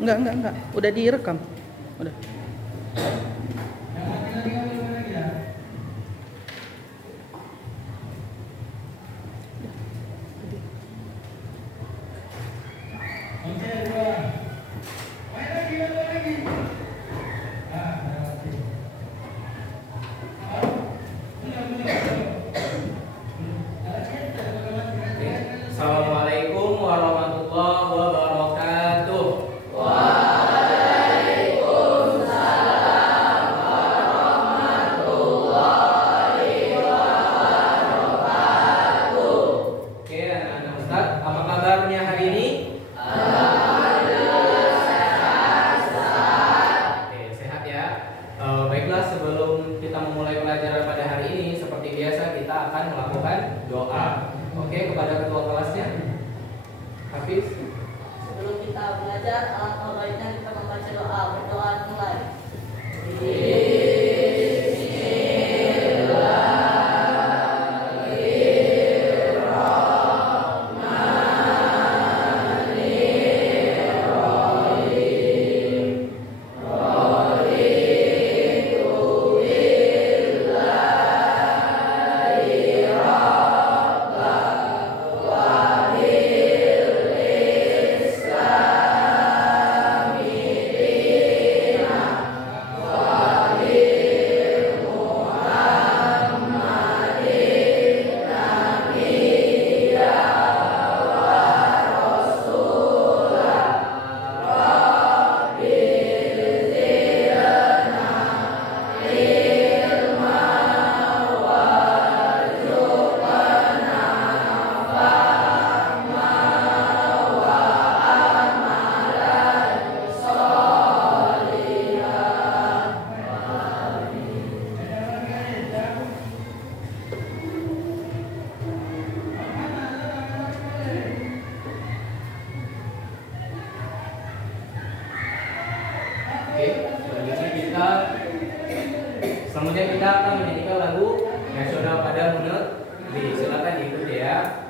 Enggak. Udah direkam. Udah. Assalamualaikum warahmatullahi wabarakatuh. Oke, anak-anak Ustadz, apa kabarnya hari ini? Oke, sehat ya. Baiklah, sebelum kita memulai pelajaran pada hari ini, seperti biasa kita akan melakukan doa. Oke, kepada ketua kelasnya, Hafiz. Sebelum kita belajar, alangkah baiknya kita membaca doa. Berdoa mulai. Oke, selanjutnya kita akan menyanyikan lagu nasional pada menurut Lee. Silakan diikuti ya.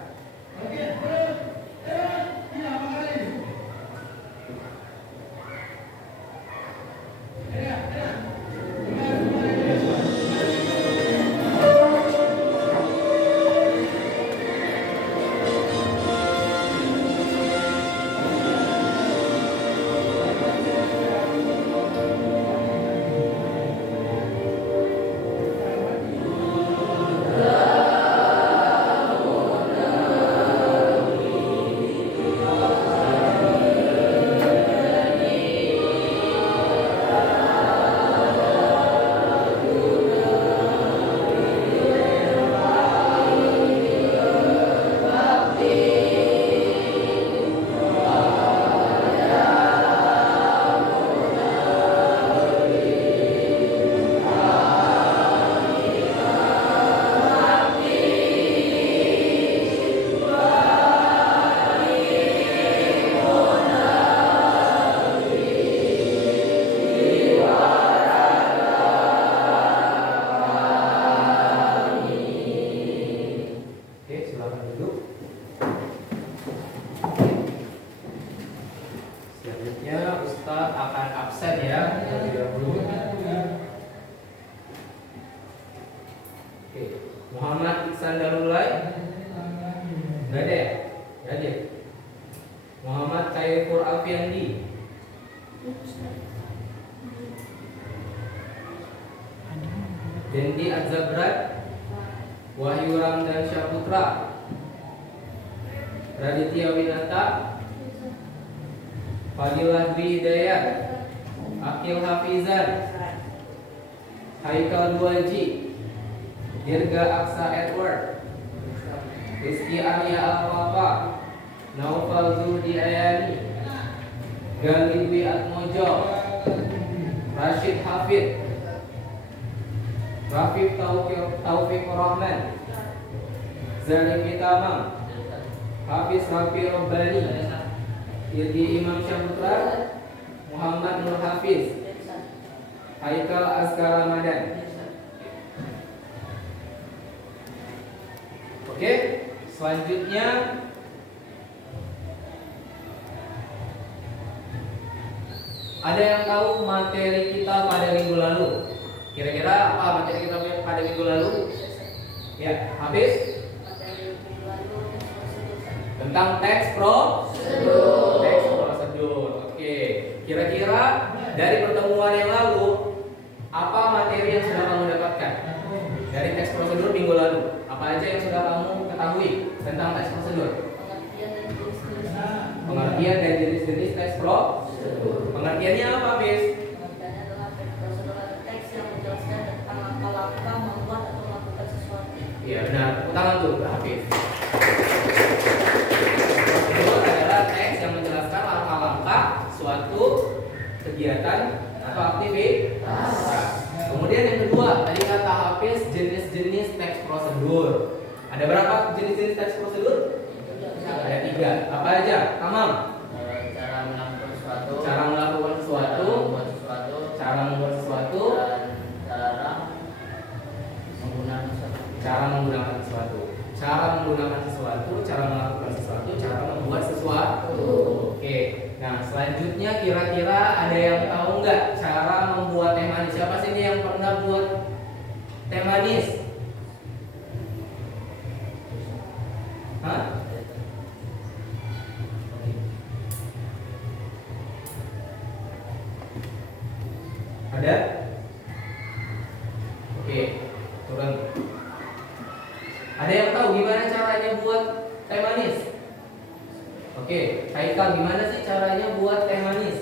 Oke, silakan duduk. Selanjutnya Ustadz akan absen ya terlebih dahulu. Oke, Muhammad Iksan Darulai. Nggak ada ya? Nggak ada. Muhammad Khairul Alfiandi. Dendi Azabrat. Wahyu Ramdan Syaputra, Raditya Winata, Fadilah Dwi Hidayat, Akil Hafizan, Haikal Duaji, Dirga Aksa Edward, Rizky Arya Al-Papa, Naufal Zuhdi Ayani, Gali Dwi Atmojo, Rashid Hafid, Rafif Taufik Rahman, Zalimi Tamam, Hafiz Rafi Robbani, Irdi Imam Syaputra, Muhammad Nur Hafiz, Haikal Azkar Ramadan. Oke, selanjutnya Ada yang tahu materi kita pada minggu lalu? Kira-kira apa materi kita pada minggu lalu? Ya, habis? Materi minggu lalu Tentang teks prosedur. Teks prosedur. Oke. Kira-kira dari pertemuan yang lalu apa materi yang sudah kamu dapatkan dari teks prosedur minggu lalu? Apa aja yang sudah kamu ketahui tentang teks prosedur? pengertian dan jenis-jenis. Pengertian dan jenis-jenis teks prosedur. Pengertiannya apa, Bis? Pengertiannya adalah teks prosedur atau teks yang menjelaskan tentang langkah-langkah membuat atau melakukan sesuatu. Iya benar. Tepuk tangan tuh, Hafiz. Prosedur adalah teks yang menjelaskan langkah-langkah suatu kegiatan atau aktivitas. Kemudian yang kedua, tadi kata Hafiz jenis-jenis teks prosedur. Ada berapa jenis-jenis teks prosedur? Ada 3. Apa aja? Tamam. Cara melakukan sesuatu, Cara melakukan sesuatu, membuat sesuatu, cara membuat sesuatu, dan cara menggunakan sesuatu. cara menggunakan sesuatu, cara melakukan sesuatu, cara membuat sesuatu. Oke. Nah, selanjutnya kira-kira ada yang tahu nggak cara membuat teh manis? Siapa sih ini yang pernah buat teh manis? Hah? Ada? Oke, turun. Ada yang tahu gimana caranya buat teh manis? Oke, Haikal, gimana sih caranya buat teh manis?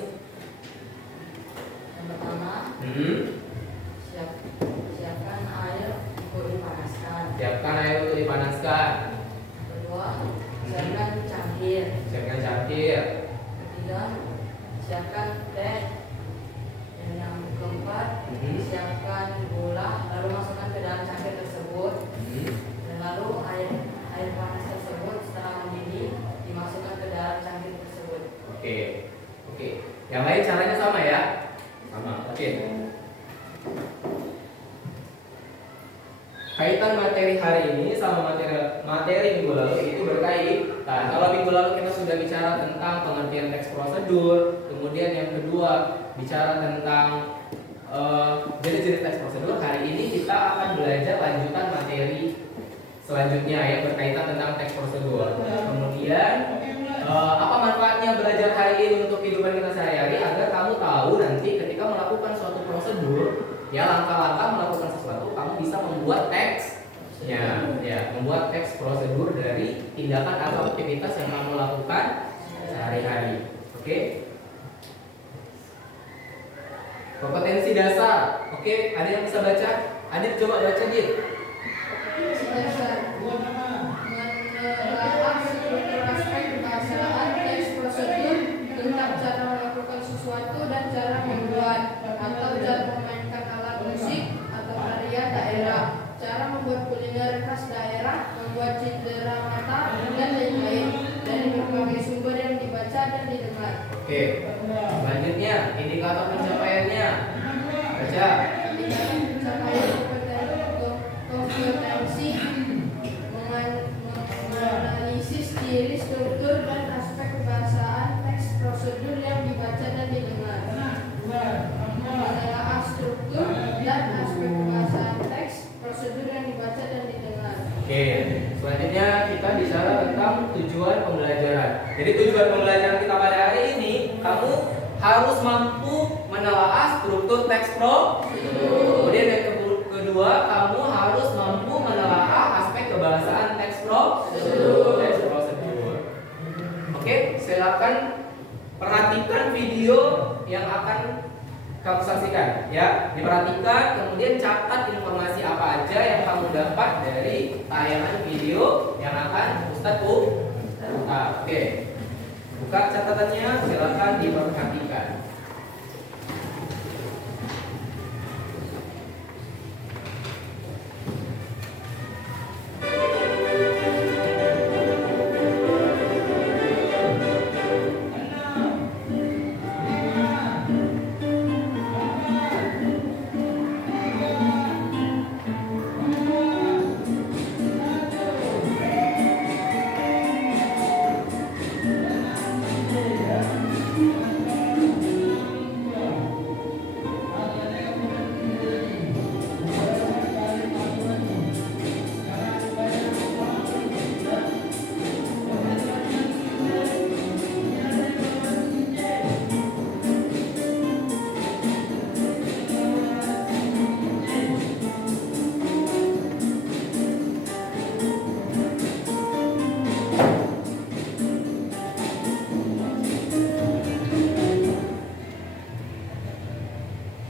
Yang pertama, Hmm? siapkan air untuk dipanaskan. Siapkan air untuk dipanaskan. Yang kedua, siapkan cangkir. Siapkan cangkir. Ketiga, siapkan teh. Dan yang keempat, siapkan gula, lalu masukkan ke dalam cangkir tersebut. Dan lalu air panas tersebut setelah mendidih dimasukkan ke dalam cangkir tersebut. Oke. Oke. Yang lain caranya sama ya? Sama. Oke. Kaitan materi hari ini sama materi minggu lalu itu berkaitan. Kalau minggu lalu kita sudah bicara tentang pengertian teks prosedur, kemudian yang kedua bicara tentang jenis-jenis teks prosedur. Hari ini kita akan belajar lanjutan materi selanjutnya yang berkaitan tentang teks prosedur. Kemudian apa manfaatnya belajar hari ini untuk kehidupan kita sehari-hari agar kamu tahu nanti ketika melakukan suatu prosedur, ya langkah-langkah melakukan sesuatu, kamu bisa membuat teksnya, ya membuat teks prosedur dari tindakan atau aktivitas yang kamu lakukan sehari-hari. Oke? Kompetensi dasar. Oke, ada yang bisa baca? Adit coba baca, Dit. Menelaah struktur aspek kebahasaan teks prosedur tentang cara melakukan sesuatu dan cara membuat atau cara memainkan alat musik atau tarian daerah, cara membuat kuliner khas daerah, membuat cindera mata dan lain-lain dari berbagai sumber yang dibaca dan didengar. Oke. Selanjutnya, indikator pencapaiannya. Baca. Indikator pencapaian kompetensi menganalisis diri struktur dan aspek kebahasaan teks prosedur yang dibaca dan didengar. Menelaah struktur dan aspek kebahasaan teks prosedur yang dibaca dan didengar. Oke, selanjutnya kita bicara tentang tujuan pembelajaran. Jadi tujuan pembelajaran kita pada hari ini, kamu harus mampu menelaah struktur teks prosedur. Kemudian yang kedua, kamu harus mampu menelaah aspek kebahasaan teks prosedur. Oke, silakan perhatikan video yang akan kamu saksikan, ya. Diperhatikan, kemudian catat informasi apa aja yang kamu dapat dari tayangan video yang akan Ustadz buka. Oke, buka catatannya, silakan diperhatikan.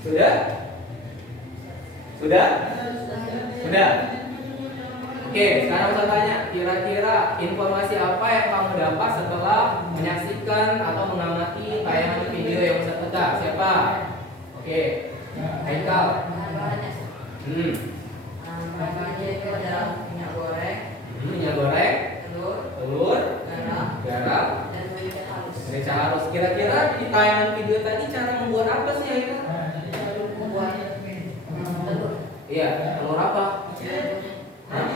Sudah? Sudah? Sudah. Oke, sekarang saya tanya, kira-kira informasi apa yang kamu dapat setelah menyaksikan atau mengamati tayangan video yang Ustaz putar? Siapa? Oke, Haikal. Bahan-bahannya. Bahan-bahannya itu adalah minyak goreng, Minyak goreng, telur, garam, dan merica halus. merica halus. Kira-kira di tayangan video tadi cara membuat apa sih Haikal? Membuat telur. Iya, telur apa? Hah?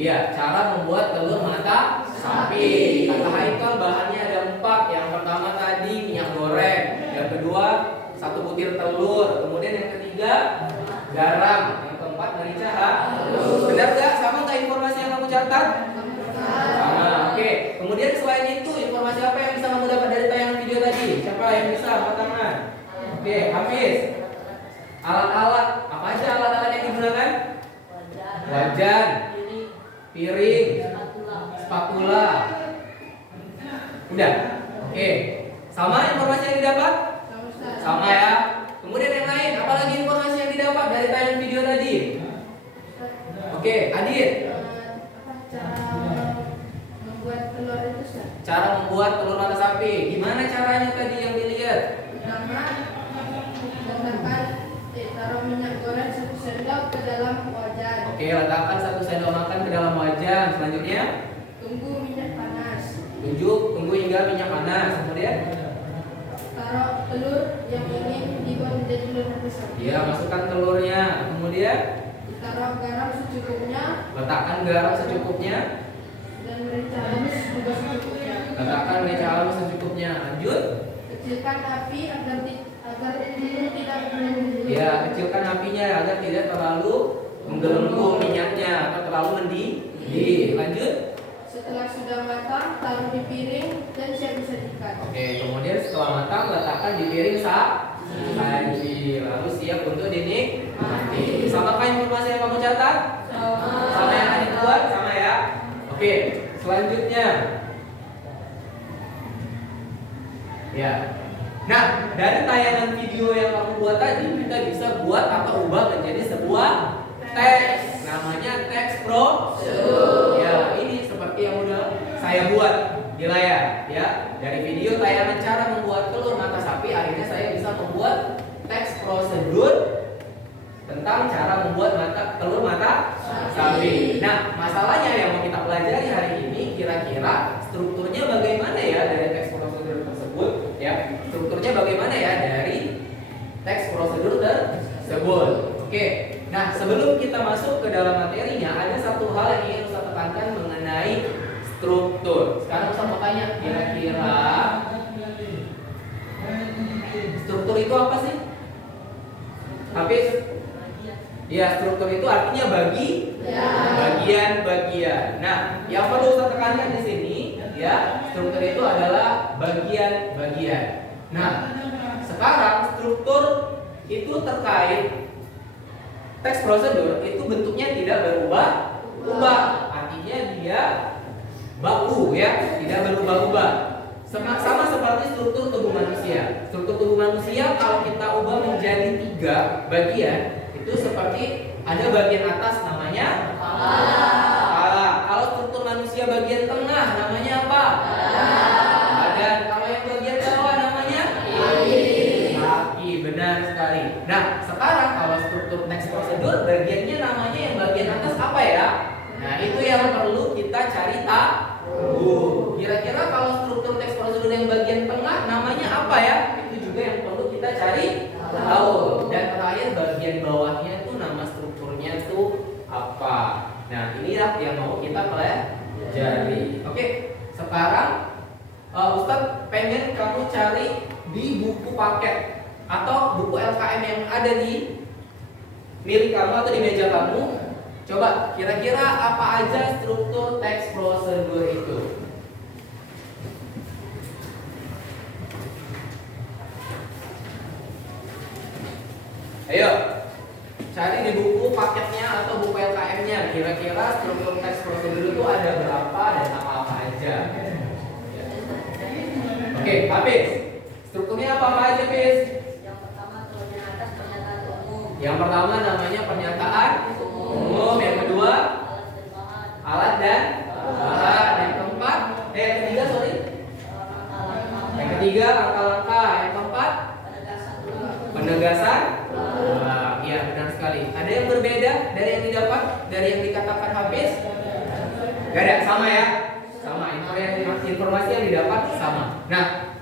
Iya, cara membuat telur mata sapi. Kata Haikal bahannya ada 4. Yang pertama tadi minyak goreng, yang kedua 1 butir telur, kemudian yang ketiga garam, yang keempat merica halus. Benar nggak? Sama nggak informasi yang kamu catat? Sama. Oke. Kemudian selain itu informasi apa yang bisa kamu dapat dari tayangan video tadi? Siapa yang bisa angkat tangan? Oke, Hafiz. Alat-alat apa aja alat-alat yang digunakan? Wajan, piring, spatula. Udah. Oke. Sama informasi yang didapat? Sama ya. Kemudian yang lain, apalagi informasi yang didapat dari tayangan video tadi? Oke, Adit. Cara membuat telur itu Ustaz. Cara membuat telur mata sapi. Gimana caranya tadi yang dilihat? Pertama, taruh minyak goreng 1 sendok ke dalam wajan. Oke, letakkan 1 sendok makan ke dalam wajan. Selanjutnya, Tunggu minyak panas. tunggu hingga minyak panas. Kemudian, Taruh telur yang ingin dibuat menjadi telur mata sapi. ya masukkan telurnya. Kemudian, Taruh garam secukupnya letakkan garam secukupnya. dan merica halus juga secukupnya. Letakkan merica halus secukupnya. Lanjut. Kecilkan api agar telur tidak mengembung. Ya, kecilkan apinya agar tidak terlalu menggelembung minyaknya atau terlalu mendidih. Lanjut. Setelah sudah matang, taruh di piring dan siap disajikan. Oke, kemudian setelah matang letakkan di piring saji, lalu siap untuk dinikmati. Samakah informasi yang kamu catat? Sama yang tadi buat? Sama ya. Oke, selanjutnya. Ya. Nah, dari tayangan video yang kamu buat tadi, kita bisa buat atau ubah menjadi sebuah teks. Namanya teks prosedur. Ya, ini seperti yang udah saya buat di layar. Ya, dari video tayangan cara membuat telur mata sapi, akhirnya saya bisa membuat teks prosedur tentang cara membuat telur mata sapi. Nah, masalahnya yang mau kita pelajari hari ini, kira-kira strukturnya bagaimana ya dari teks prosedur tersebut? Ya, strukturnya bagaimana ya dari teks prosedur tersebut? Oke. Nah, sebelum kita masuk ke dalam materinya, ada satu hal yang ingin saya tekankan mengenai struktur. Sekarang saya mau tanya, kira-kira struktur itu apa sih? Hafiz? Ya, struktur itu artinya bagian-bagian. Nah, yang perlu saya tekankan di sini, ya, struktur itu adalah bagian-bagian. Nah, sekarang struktur itu terkait teks prosedur itu bentuknya tidak berubah-ubah. Artinya dia baku ya, tidak berubah-ubah. Sama seperti struktur tubuh manusia. Struktur tubuh manusia kalau kita ubah menjadi 3 bagian, itu seperti ada bagian atas namanya kepala. Kalau struktur manusia bagian tengah namanya apa? Badan. Kalau yang bagian bawah namanya kaki. Benar sekali. Nah, sekarang kalau struktur teks prosedur bagiannya namanya yang bagian atas apa ya? Nah, itu yang perlu kita cari tahu. Kira-kira kalau struktur teks prosedur yang bagian tengah namanya apa ya? Itu juga yang perlu kita cari tahu. Dan terakhir bagian bawahnya itu nama strukturnya itu apa? Nah, inilah yang mau kita pelajari. Oke, sekarang Ustadz pengen kamu cari di buku paket atau buku LKM yang ada di milik kamu atau di meja kamu. Coba kira-kira apa aja struktur teks prosedur itu? Ayo, cari di buku paketnya atau buku LKM-nya. Kira-kira struktur teks prosedur itu ada berapa dan apa-apa aja? Oke, Hafiz. Strukturnya apa aja, Hafiz? Yang pertama pertama namanya pernyataan umum, yang kedua alat dan bahan, yang keempat, yang ketiga sorry, yang ketiga langkah-langkah, yang keempat penegasan. Wah, iya benar sekali. Ada yang berbeda dari yang didapat, dari yang dikatakan habis? Gak ada, sama ya? Sama, informasi yang didapat sama. Nah,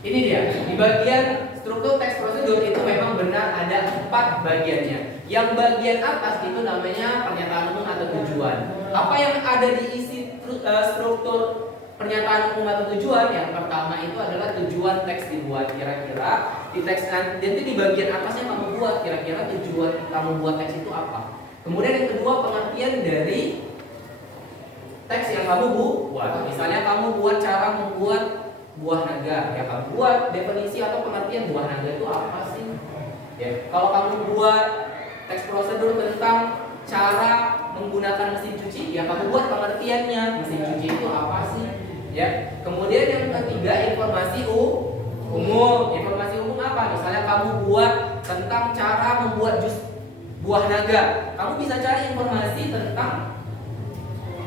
ini dia, di bagian struktur teks prosedur itu memang benar ada 4 bagiannya. Yang bagian atas itu namanya pernyataan umum atau tujuan. Apa yang ada di isi struktur pernyataan umum atau tujuan? Yang pertama itu adalah tujuan teks dibuat. Kira-kira di teks nanti di bagian atasnya kamu buat kira-kira tujuan kamu buat teks itu apa. Kemudian yang kedua pengertian dari teks yang kamu buat. Misalnya kamu buat cara membuat buah naga, ya kamu buat definisi atau pengertian buah naga itu apa sih? Ya, kalau kamu buat teks prosedur tentang cara menggunakan mesin cuci, ya kamu buat pengertiannya mesin cuci itu apa sih? Ya, kemudian yang ketiga informasi umum. Informasi umum apa? Misalnya kamu buat tentang cara membuat jus buah naga, kamu bisa cari informasi tentang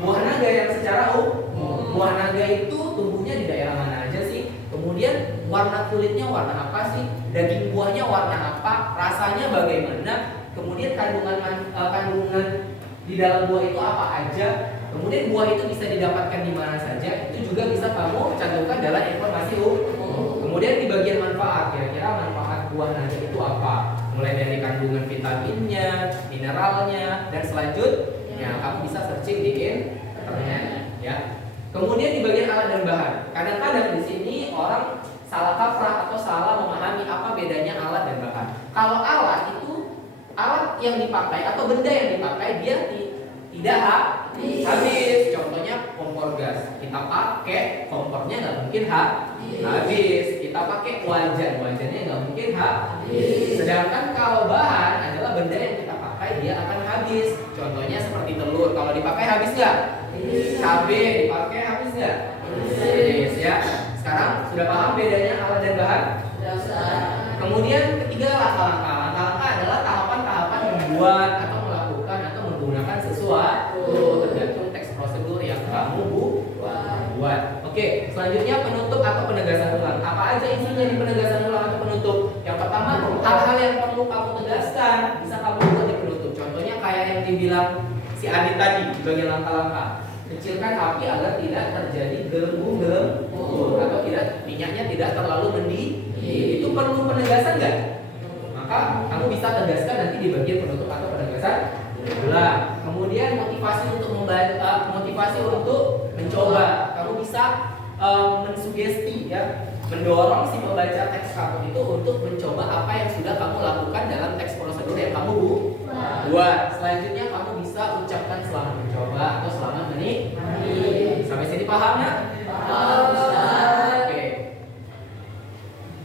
buah naga yang secara umum. Buah naga itu tumbuhnya di daerah mana aja sih? Kemudian warna kulitnya warna apa sih? Daging buahnya warna apa? Rasanya bagaimana? Kemudian kandungan di dalam buah itu apa aja? Kemudian buah itu bisa didapatkan di mana saja? Itu juga bisa kamu cantumkan dalam informasi umum. Kemudian di bagian manfaat, kira-kira manfaat buah naga itu apa? Mulai dari kandungan vitaminnya, mineralnya, dan selanjutnya kamu bisa searching di internet, ya. Kemudian di bagian alat dan bahan, kadang-kadang di sini orang salah kaprah atau salah memahami apa bedanya alat dan bahan. Kalau alat itu alat yang dipakai atau benda yang dipakai dia tidak habis. Contohnya kompor gas, kita pakai kompornya nggak mungkin habis. Kita pakai wajannya nggak mungkin habis. Sedangkan kalau bahan adalah benda yang kita pakai dia akan habis. Contohnya seperti telur, kalau dipakai habis nggak? Cabai dipakai habis nggak? Habis ya. Sekarang sudah paham bedanya alat dan bahan? Kemudian ketiga langkah-langkah. Langkah-langkah adalah tahapan-tahapan membuat atau melakukan atau menggunakan sesuatu tergantung teks prosedur yang kamu buat. Oke, selanjutnya penutup atau penegasan ulang. Apa aja isinya di penegasan ulang atau penutup? Yang pertama, hal-hal yang perlu kamu tegaskan bisa kamu buat di penutup. Contohnya kayak yang dibilang si Adit tadi di bagian langkah-langkah. Kecilkan api agar tidak terjadi gelembung atau minyaknya tidak terlalu mendidih. Itu perlu penegasan nggak? Maka kamu bisa tegaskan nanti di bagian penutup atau penegasan ulang. Kemudian motivasi untuk motivasi untuk mencoba. Kamu bisa mensugesti ya, mendorong si pembaca teks kamu itu untuk mencoba apa yang sudah kamu lakukan dalam teks prosedur yang kamu buat. Selanjutnya kamu bisa ucapkan selamat mencoba atau selamat menikmati. Sampai sini paham ya? Oke.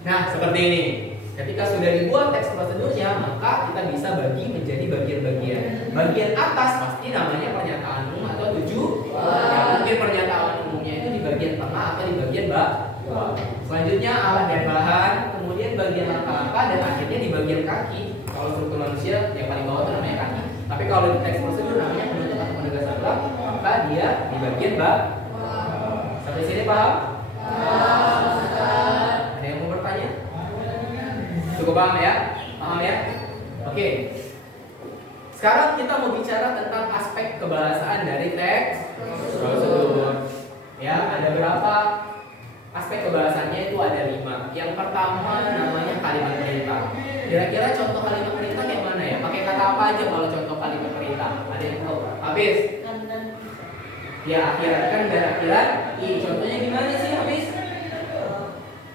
Nah, seperti ini. Ketika sudah dibuat teks prosedurnya, maka kita bisa bagi menjadi bagian-bagian. Bagian atas pasti namanya pernyataan umum atau tujuan. Ya, mungkin pernyataan umumnya itu di bagian tengah atau di bagian bawah. Selanjutnya alat dan bahan, kemudian bagian langkah-langkah, dan akhirnya di bagian kaki. Kalau struktur manusia yang paling bawah itu namanya kaki. Tapi kalau di teks prosedur namanya penutup atau penegasan ulang, maka dia di bagian bawah. Sampai sini paham? Ada yang mau bertanya? Cukup paham ya? Paham ya? Oke. Sekarang kita mau bicara tentang aspek kebahasaan dari teks prosedur. Ya, ada berapa aspek kebahasannya? Itu ada 5. Yang pertama namanya kalimat perintah. Kira-kira contoh kalimat perintah yang mana ya? Pakai kata apa aja kalau contoh kalimat perintah? Ada yang tahu? Habis? Ya, akhiran kan dan akhiran. Contohnya gimana sih habis?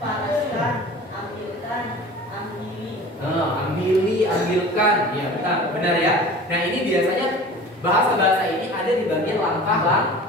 Panaskan, ambilkan, ambili. Ambili, ambilkan. Ya, benar ya. Nah, ini biasanya bahasa ini ada di bagian langkah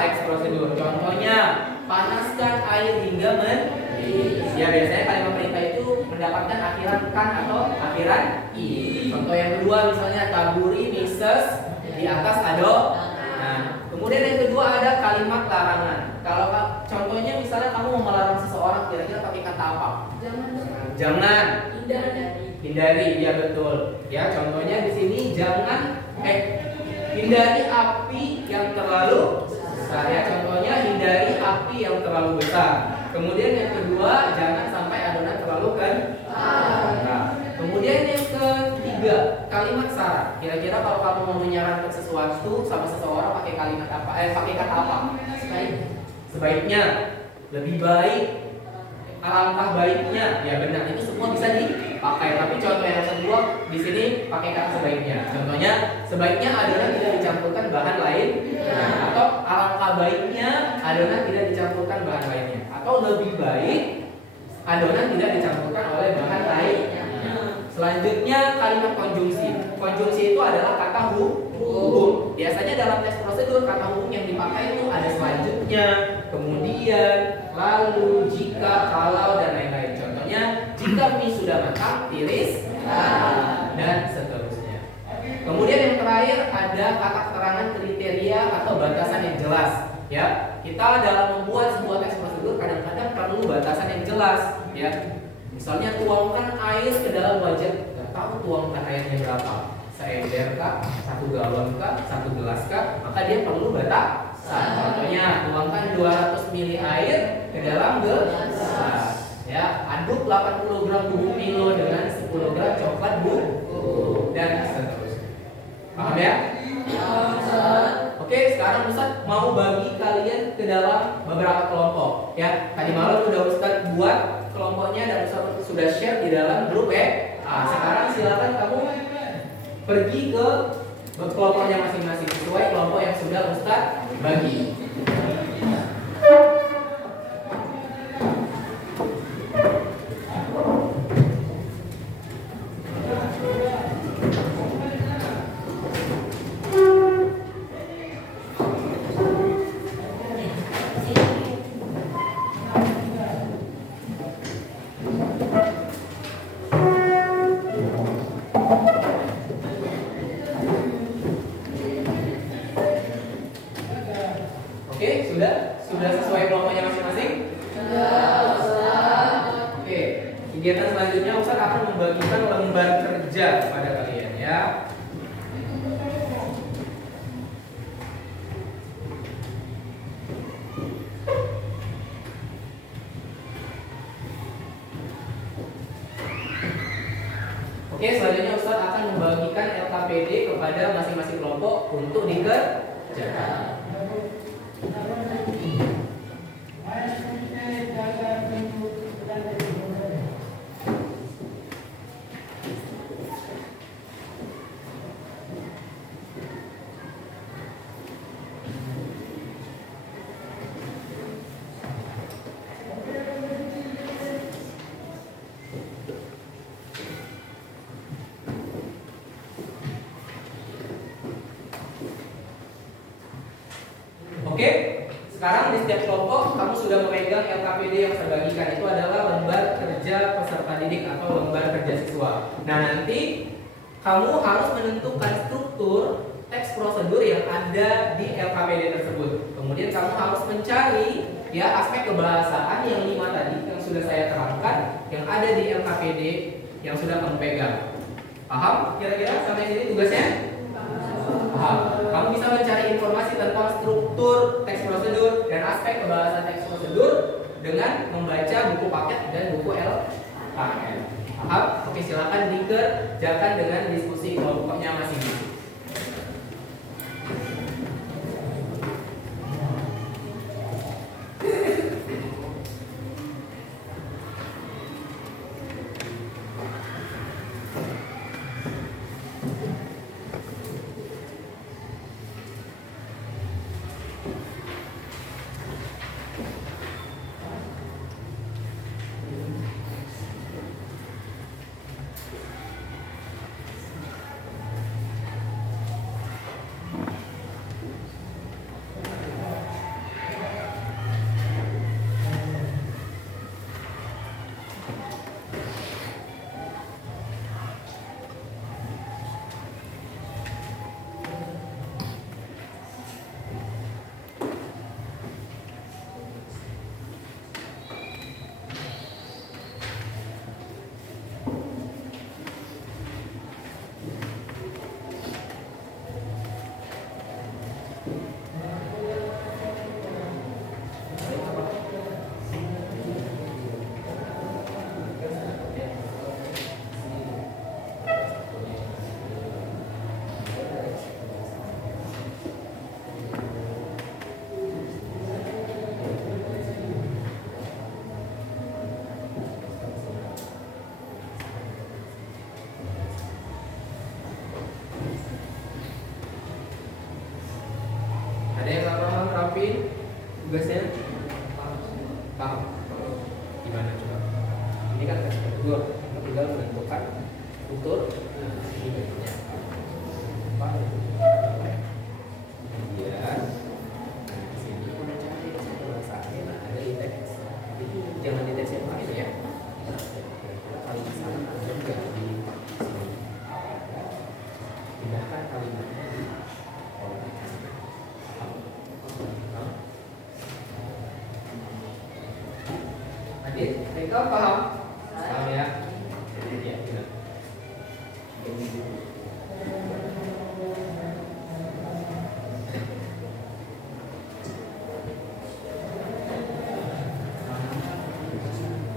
teks prosedur. Contohnya, panaskan air hingga mendidih. Ya, biasanya kalimat perintah itu mendapatkan akhiran kan atau akhiran i. Contoh yang kedua misalnya taburi mises di atas aduk. Nah, kemudian yang kedua ada kalimat larangan. Kalau contohnya misalnya kamu mau melarang seseorang, kira-kira pakai kata apa? Jangan. Jangan. Hindari. hindari, ya betul. Ya, contohnya di sini jangan hindari api yang terlalu besar. Ya, contohnya hindari api yang terlalu besar. Kemudian yang kedua, jangan sampai adonan terlalu kental. Nah, kemudian yang ketiga, kalimat saran. Kira-kira kalau kamu mau menyarankan sesuatu sama seseorang pakai kalimat apa? Pakai kata apa? Sebaiknya, lebih baik, alangkah baiknya. Ya benar, itu semua bisa dipakai. Tapi contoh yang kedua di sini pakai kata sebaiknya. Contohnya, sebaiknya adonan tidak dicampurkan bahan lain, atau alangkah baiknya adonan tidak dicampurkan bahan lainnya, atau lebih baik adonan tidak dicampurkan oleh bahan lain. Selanjutnya kalimat konjungsi. Konjungsi itu adalah kata hubung. Biasanya dalam teks prosedur kata hubung yang dipakai itu ada selanjutnya, kemudian, lalu, jika, kalau, dan lain-lain. Contohnya, jika mie sudah matang, tiris, dan seterusnya. Kemudian yang terakhir ada kata keterangan kriteria atau batasan yang jelas. Ya, kita dalam membuat sebuah teks prosedur kadang-kadang perlu batasan yang jelas. Ya, misalnya tuangkan air ke dalam wajan. Nggak tahu tuangkan airnya berapa? Seember kah? 1 galon kah? 1 gelas kah? Maka dia perlu batasan. Contohnya, tuangkan 200 ml air ke dalam gelas. Ya, aduk 80 gram bubuk Milo dengan 10 gram coklat bubuk, dan seterusnya. Paham ya? Oke, sekarang Ustaz mau bagi kalian ke dalam beberapa kelompok. Ya, tadi malam udah Ustaz buat kelompoknya dan Ustaz sudah share di dalam grup ya. Sekarang silakan kamu pergi ke kelompoknya masing-masing sesuai kelompok yang sudah Ustaz bagi. Oke, sudah sesuai kelompoknya masing-masing? Oke, kegiatan selanjutnya Ustaz akan membagikan lembar kerja kepada kalian ya. Oke, selanjutnya Ustaz akan membagikan LKPD kepada masing-masing kelompok untuk dikerjakan. Oke, sekarang di setiap kelompok kamu sudah memegang LKPD yang saya bagikan. Itu adalah lembar kerja peserta didik atau lembar kerja siswa. Nah, nanti kamu harus menentukan struktur teks prosedur yang ada di LKPD tersebut. Kemudian kamu harus mencari ya aspek kebahasaan yang 5 tadi yang sudah saya terangkan yang ada di LKPD yang sudah kamu pegang. Paham? Kira-kira sampai sini tugasnya? Paham. Kamu bisa mencari informasi tentang struktur teks prosedur dan aspek pembahasan teks prosedur dengan membaca buku paket dan buku LKM. Paham? Oke, silakan dikerjakan dengan diskusi kelompoknya masing-masing. Gimana coba? Ini kan kategori, kamu tinggal menentukan struktur. Nah, ini bentuknya apa? Iya. Nah, di sini kamu cari satu bahasanya. Nah, ada di teks. Jangan di teks yang lain ya. Kira-kira kalimat sana ada nggak di sini? Pindahkan kalimatnya di kolom teks. Paham? Adit, Rika paham? Paham ya? Iya, benar.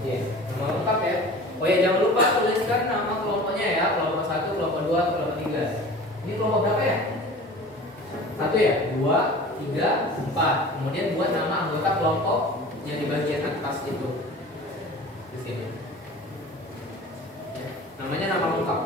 Iya, nama lengkap ya. Oh ya, jangan lupa tuliskan nama kelompoknya ya. Kelompok 1, kelompok 2, kelompok 3. Ini kelompok berapa ya? 1 ya? 2, 3, 4. Kemudian buat nama anggota kelompok yang di bagian atas itu. Di sini. Ya, namanya nama lengkap.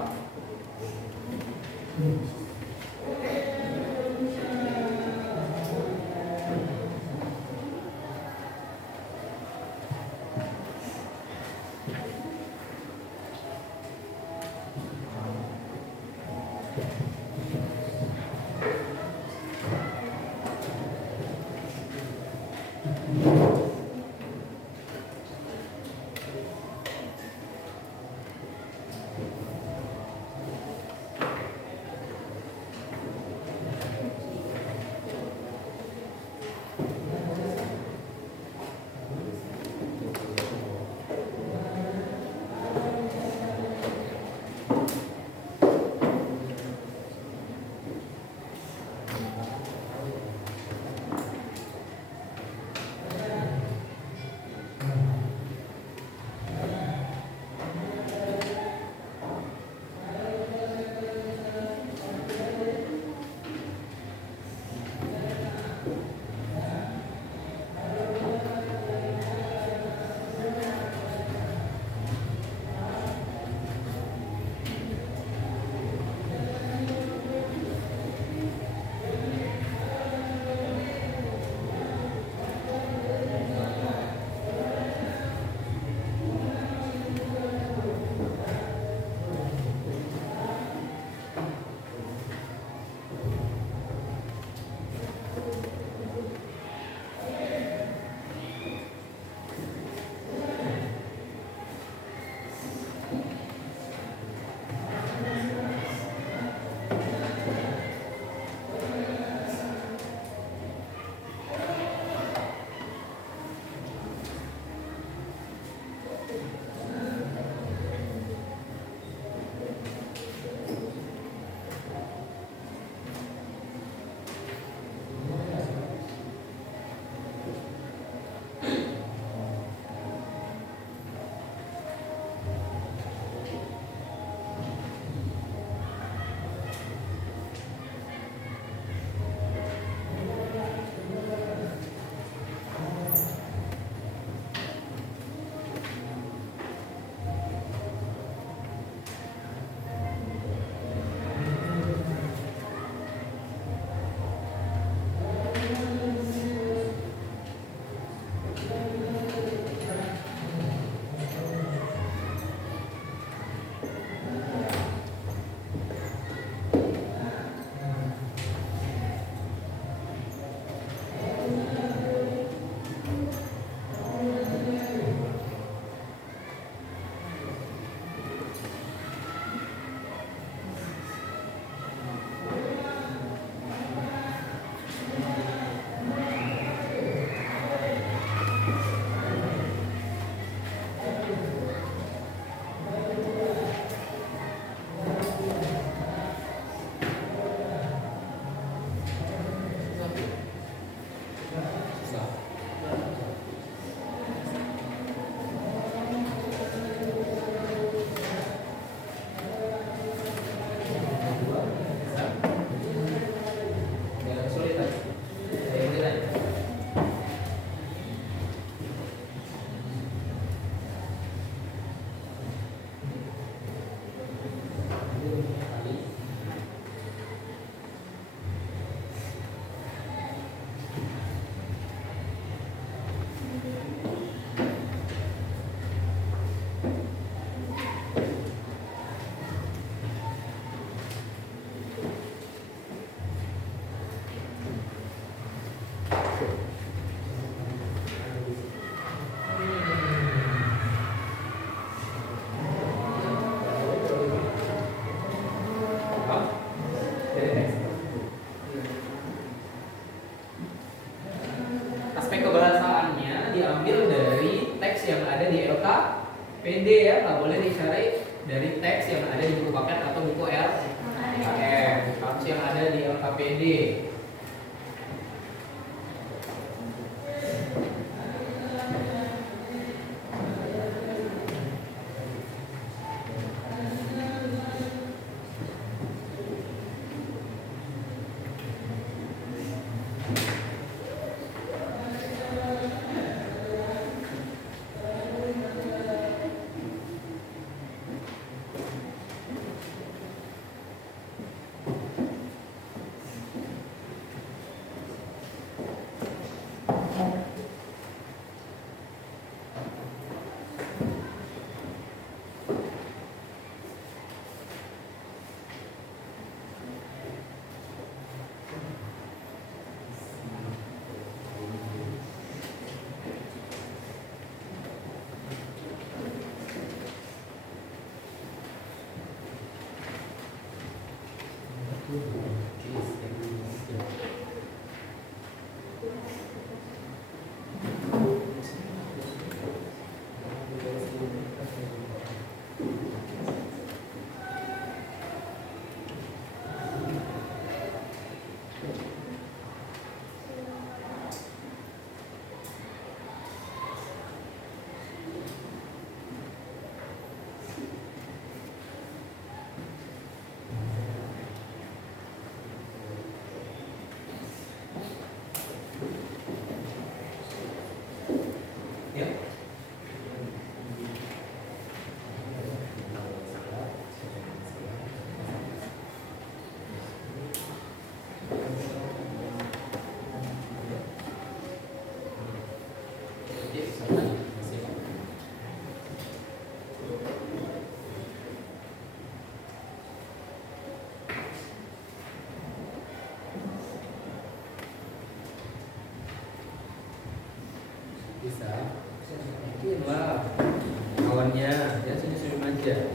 ada di LKPD ya, nggak boleh dicari dari teks yang ada di buku paket atau buku LKM, harus yang ada di LKPD. Bisa mungkin lah kawannya ya, senyum-senyum aja.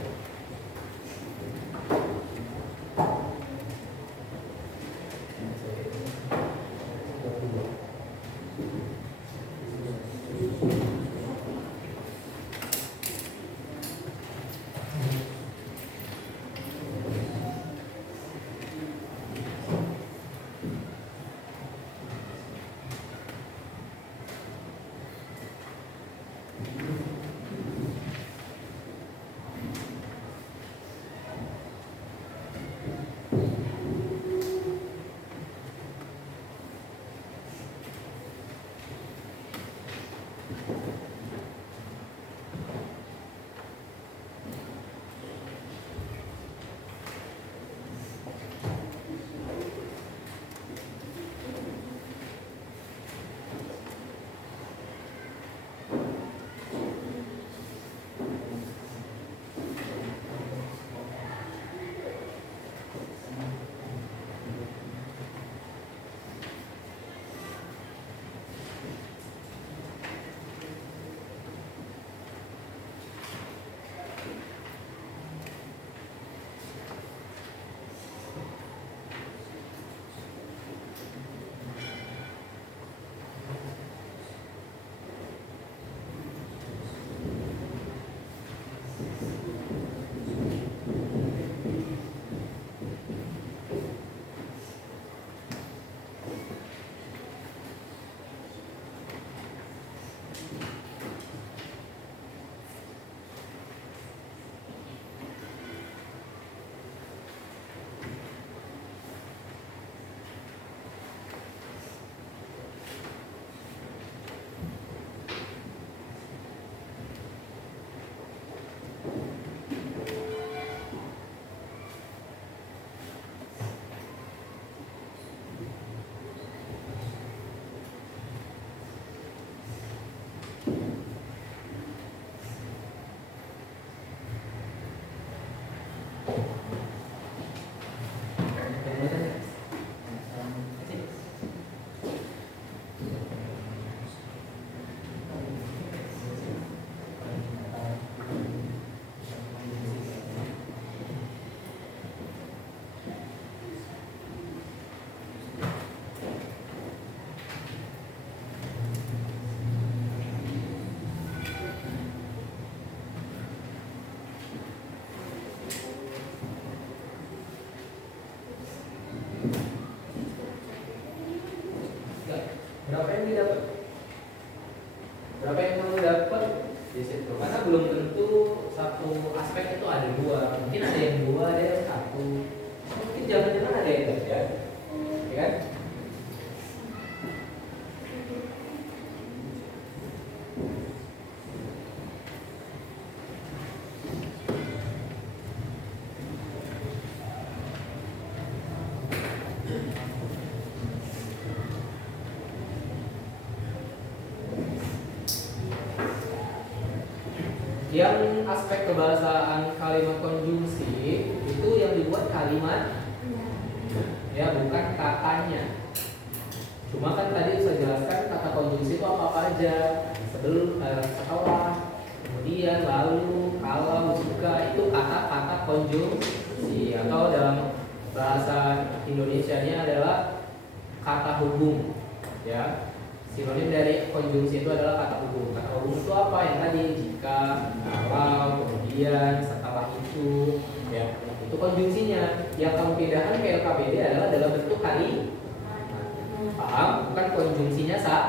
karena belum tentu satu aspek itu ada dua, mungkin ada yang dua, ada yang satu, mungkin jangan-jangan ada yang tiga, ya kan? Yang aspek kebahasaan kalimat konjungsi itu yang dibuat kalimat, ya bukan katanya. Cuma kan tadi saya jelaskan kata konjungsi itu apa aja, sebelum, setelah, kemudian, lalu, kalau, jika, itu kata-kata konjungsi atau dalam bahasa Indonesianya adalah kata hubung, ya. Sinonim dari konjungsi itu adalah kata hubung. Kata hubung itu apa? Yang tadi jika, kalau, kemudian, setelah itu, ya itu konjungsinya. Yang kamu pindahkan ke LKBD adalah dalam bentuk kali. Paham? Bukan konjungsinya sah.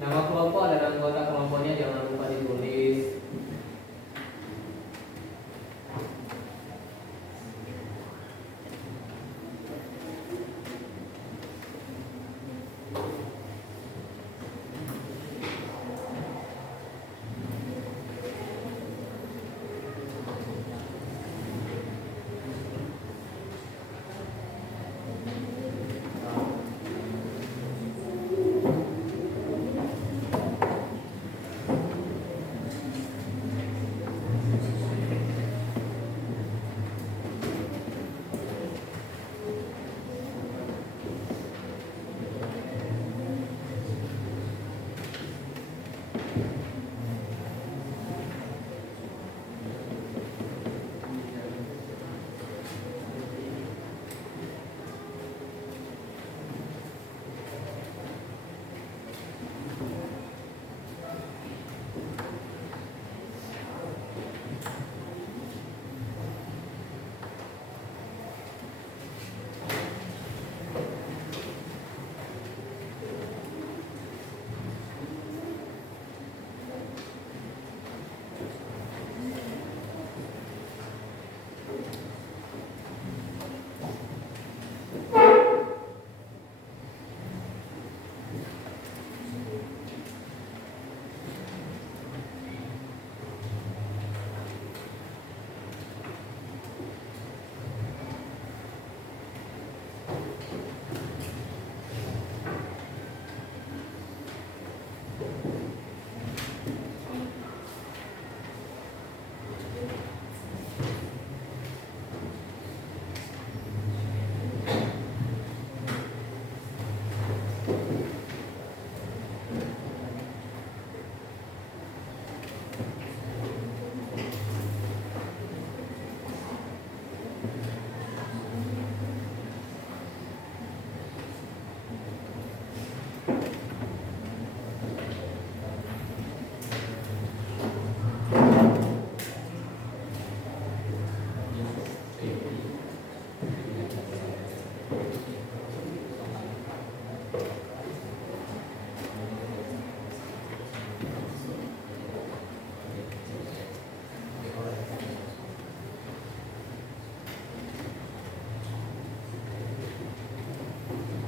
Nama kelompok dan anggota kelompoknya jangan lupa ditulis.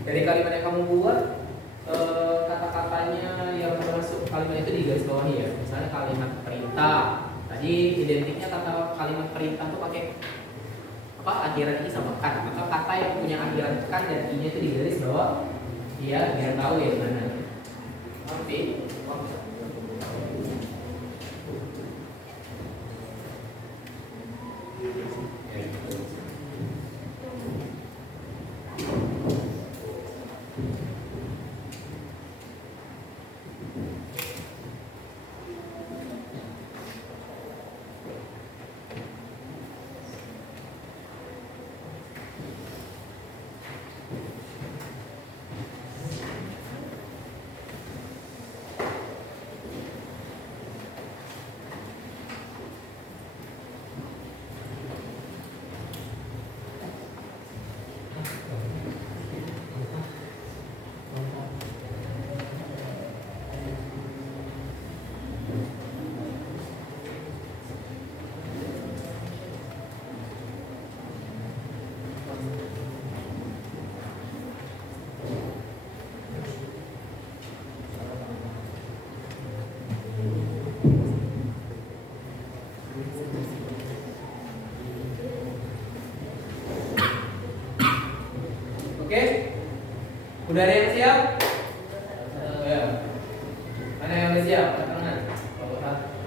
Dari kalimat yang kamu buat, kata-katanya yang termasuk kalimat itu di garis bawah ya. Misalnya kalimat perintah. Tadi identiknya kata kalimat perintah itu pakai apa? Akhiran i sama kan. Maka kata yang punya akhiran kan dan i-nya itu di garis bawah. Dia biar tahu ya mana. Oke. Oke, udah ada yang siap? Ya. Mana yang udah siap? Tangan.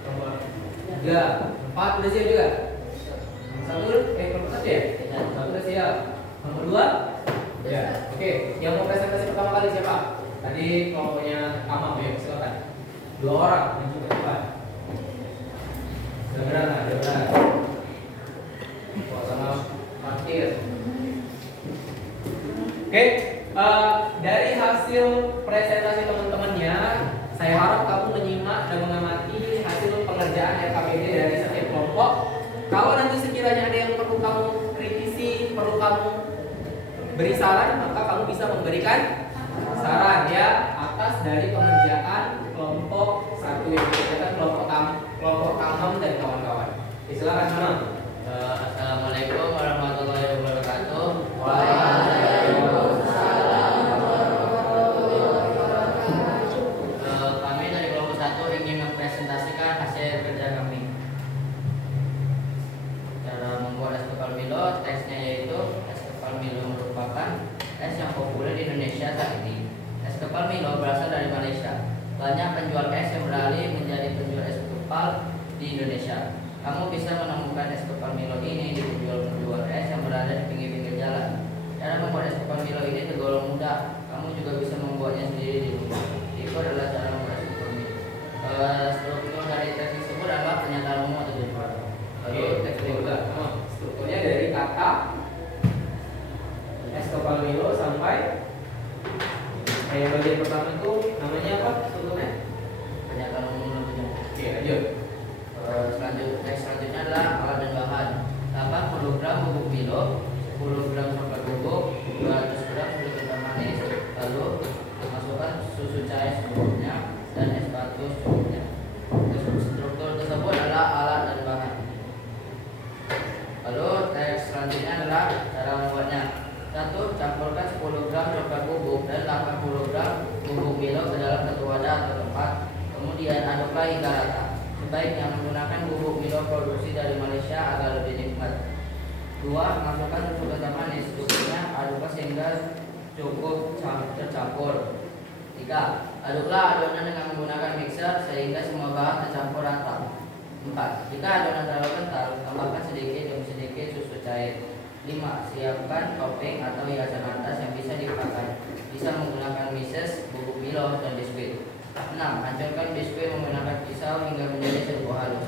Nomor 3, 4 udah siap juga? Nomor 1 ya? Nomor 1 udah siap. Nomor 2? Ya. Oke, yang mau presentasi pertama kali siapa? Tadi kelompoknya Amam ya, silakan. 2 orang yang juga cepat. Jangan. Sama parkir. Oke, dari hasil presentasi teman-temannya, saya harap kamu menyimak dan mengamati hasil pengerjaan RKPD dari setiap kelompok. Kalau nanti sekiranya ada yang perlu kamu kritisi, perlu kamu beri saran, maka kamu bisa memberikan saran ya atas dari pengerjaan kelompok 1 yang kita kelompok Amam dan kawan-kawan. Silakan Amam. Assalamualaikum warahmatullahi wabarakatuh. Kami dari kelompok 1 ingin mempresentasikan hasil kerja kami. Cara membuat es kepal Milo, teksnya yaitu es kepal Milo merupakan es yang populer di Indonesia saat ini. Es kepal Milo berasal dari Malaysia. Banyak penjual es yang beralih menjadi penjual es kepal di Indonesia. Kamu bisa menemukan es kepal Milo ini di penjual-penjual es yang berada di pinggir-pinggir jalan. Cara membuat es kepal Milo ini tergolong mudah. Kamu juga bisa membuatnya sendiri di rumah. Itu adalah cara membuat es kepal Milo. Struktur dari teks tersebut adalah pernyataan umum atau tujuan. Lalu teks berikutnya. Strukturnya dari kata es kepal Milo sampai yang bagian pertama itu namanya apa strukturnya? Pernyataan umum dan tujuan. Oke, lanjut. Selanjutnya adalah alat dan bahan. 80 gram bubuk Milo, 10 gram coklat bubuk, 200 gram susu kental manis, lalu masukkan susu cair secukupnya dan es batu secukupnya. Struktur tersebut adalah alat dan bahan. Lalu teks selanjutnya adalah cara membuatnya. 1. Campurkan 10 gram coklat bubuk dan 80 gram bubuk Milo ke dalam satu wadah atau tempat. Kemudian aduklah hingga rata. Sebaiknya menggunakan bubuk Milo produksi dari Malaysia agar lebih nikmat. 2. Masukkan susu kental manis. Secukupnya aduklah sehingga cukup tercampur. 3. Aduklah adonan dengan menggunakan mixer sehingga semua bahan tercampur rata. 4. Jika adonan terlalu kental, tambahkan sedikit demi sedikit susu cair. 5. Siapkan topping atau hiasan atas yang bisa dipakai. Bisa menggunakan meses, bubuk Milo, dan biskuit. 6. Hancurkan biskuit menggunakan pisau hingga menjadi serbuk halus.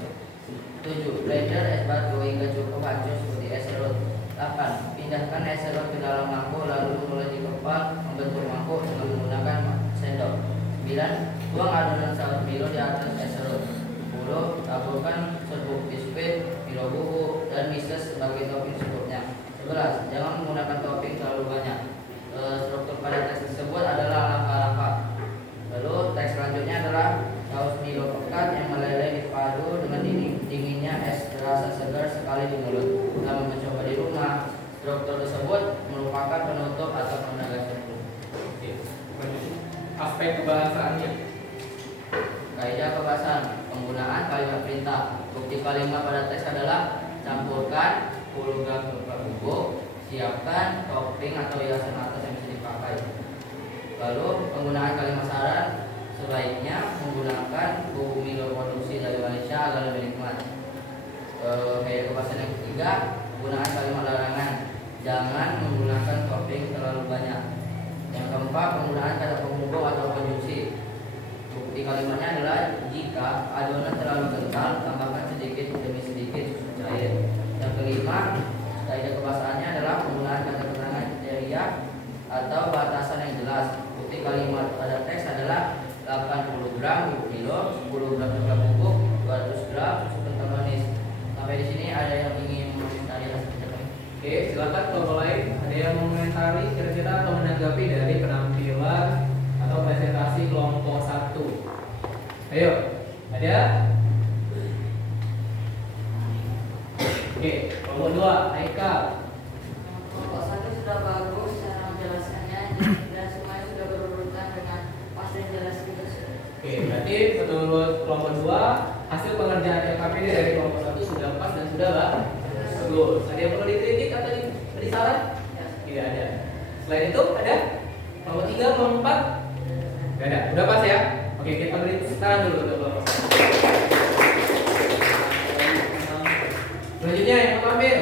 7. Blender es batu hingga cukup hancur seperti es serut. 8. Pindahkan es serut ke dalam mangkuk lalu mulai dikepak membentuk mangkuk dengan menggunakan sendok. 9. Tuang adonan saus Milo di atas es serut. 10. Taburkan serbuk biskuit, Milo bubuk, dan meses sebagai topping secukupnya. 11. Jangan menggunakan topping terlalu banyak. Struktur pada teks tersebut adalah langkah-langkah. Lalu teks selanjutnya adalah saus Milo pekat yang meleleh dipadu dengan dinginnya es terasa segar sekali di mulut. Selama mencoba di rumah, struktur tersebut merupakan penutup atau penegasan. Oke. Aspek kebahasaannya. Kaidah kebahasan, penggunaan kalimat perintah. Bukti kalimat pada teks adalah campurkan 10 gram coklat bubuk, siapkan topping atau hiasan atas yang bisa dipakai. Lalu penggunaan kalimat saran, sebaiknya menggunakan bubuk Milo produksi dari Malaysia agar lebih nikmat. Kaidah kebahasan yang ketiga, penggunaan kalimat larangan, jangan menggunakan topping terlalu banyak. Yang keempat, penggunaan kata penghubung atau konjungsi. Bukti kalimatnya adalah jika adonan terlalu kental, tambahkan sedikit demi sedikit susu cair. Yang kelima, kaidah kebahasaannya adalah penggunaan kata keterangan kriteria atau batasan yang jelas. Bukti kalimat pada teks adalah 80 gram bubuk Milo, 10 gram coklat bubuk, 200 gram susu kental manis. Sampai di sini ada yang ingin mengomentari atas penjelasan? Oke, silakan kalau lain ada yang mengomentari kira-kira atau menanggapi dari penampilan atau presentasi kelompok 1. Ayo, ada? Oke, kelompok 2, Haikal. Kelompok 1 sudah bagus cara menjelaskannya dan semuanya sudah berurutan dengan pas dan jelas gitu. Oke, berarti menurut kelompok 2 hasil pengerjaan LKPD dari kelompok 1 sudah pas dan sudah bagus. Ada yang perlu dikritik atau diberi saran? Tidak ada. Selain itu ada? Kelompok 3, kelompok 4? Tidak ada. Udah pas ya? Oke, kita beri saran dulu untuk kelompok 1. Selanjutnya yang mau ambil.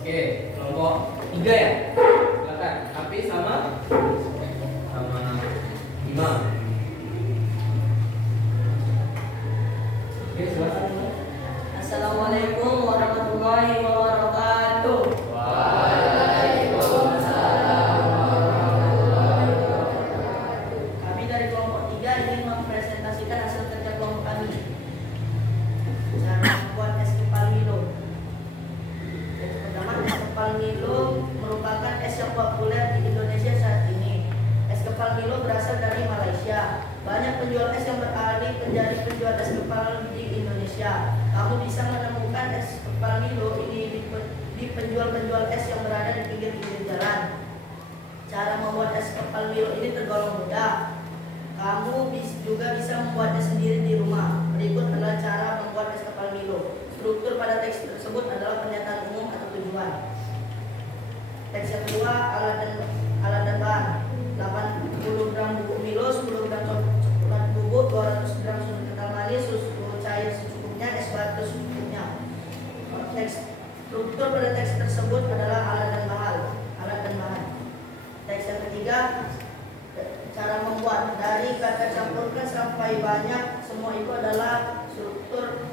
Oke, kelompok 3 ya. Silakan. Tapi sama 5. Oke, silakan. Assalamualaikum warahmatullahi wabarakatuh. Kami dari kelompok 3 ingin mempresentasikan hasil kerja kelompok kami. Cara membuat es kepal Milo. Yang pertama, es kepal Milo merupakan es yang populer di Indonesia saat ini. Es kepal Milo berasal dari Malaysia. Banyak penjual es yang beralih menjadi penjual es kepal di Indonesia. Kamu bisa menemukan es kepal Milo ini di penjual-penjual es yang berada di pinggir-pinggir jalan. Cara membuat es kepal Milo ini tergolong mudah. Kamu juga bisa membuatnya sendiri di rumah. Berikut adalah cara membuat es kepal Milo. Struktur pada teks tersebut adalah pernyataan umum atau tujuan. Teks yang kedua, alat dan bahan. 80 gram bubuk Milo, 10 gram coklat bubuk, 200 gram susu kental manis, susu cair secukupnya, es batu secukupnya. Struktur pada teks tersebut adalah alat dan bahan. Teks yang ketiga, cara membuat. Dari kata campurkan sampai banyak, semua itu adalah struktur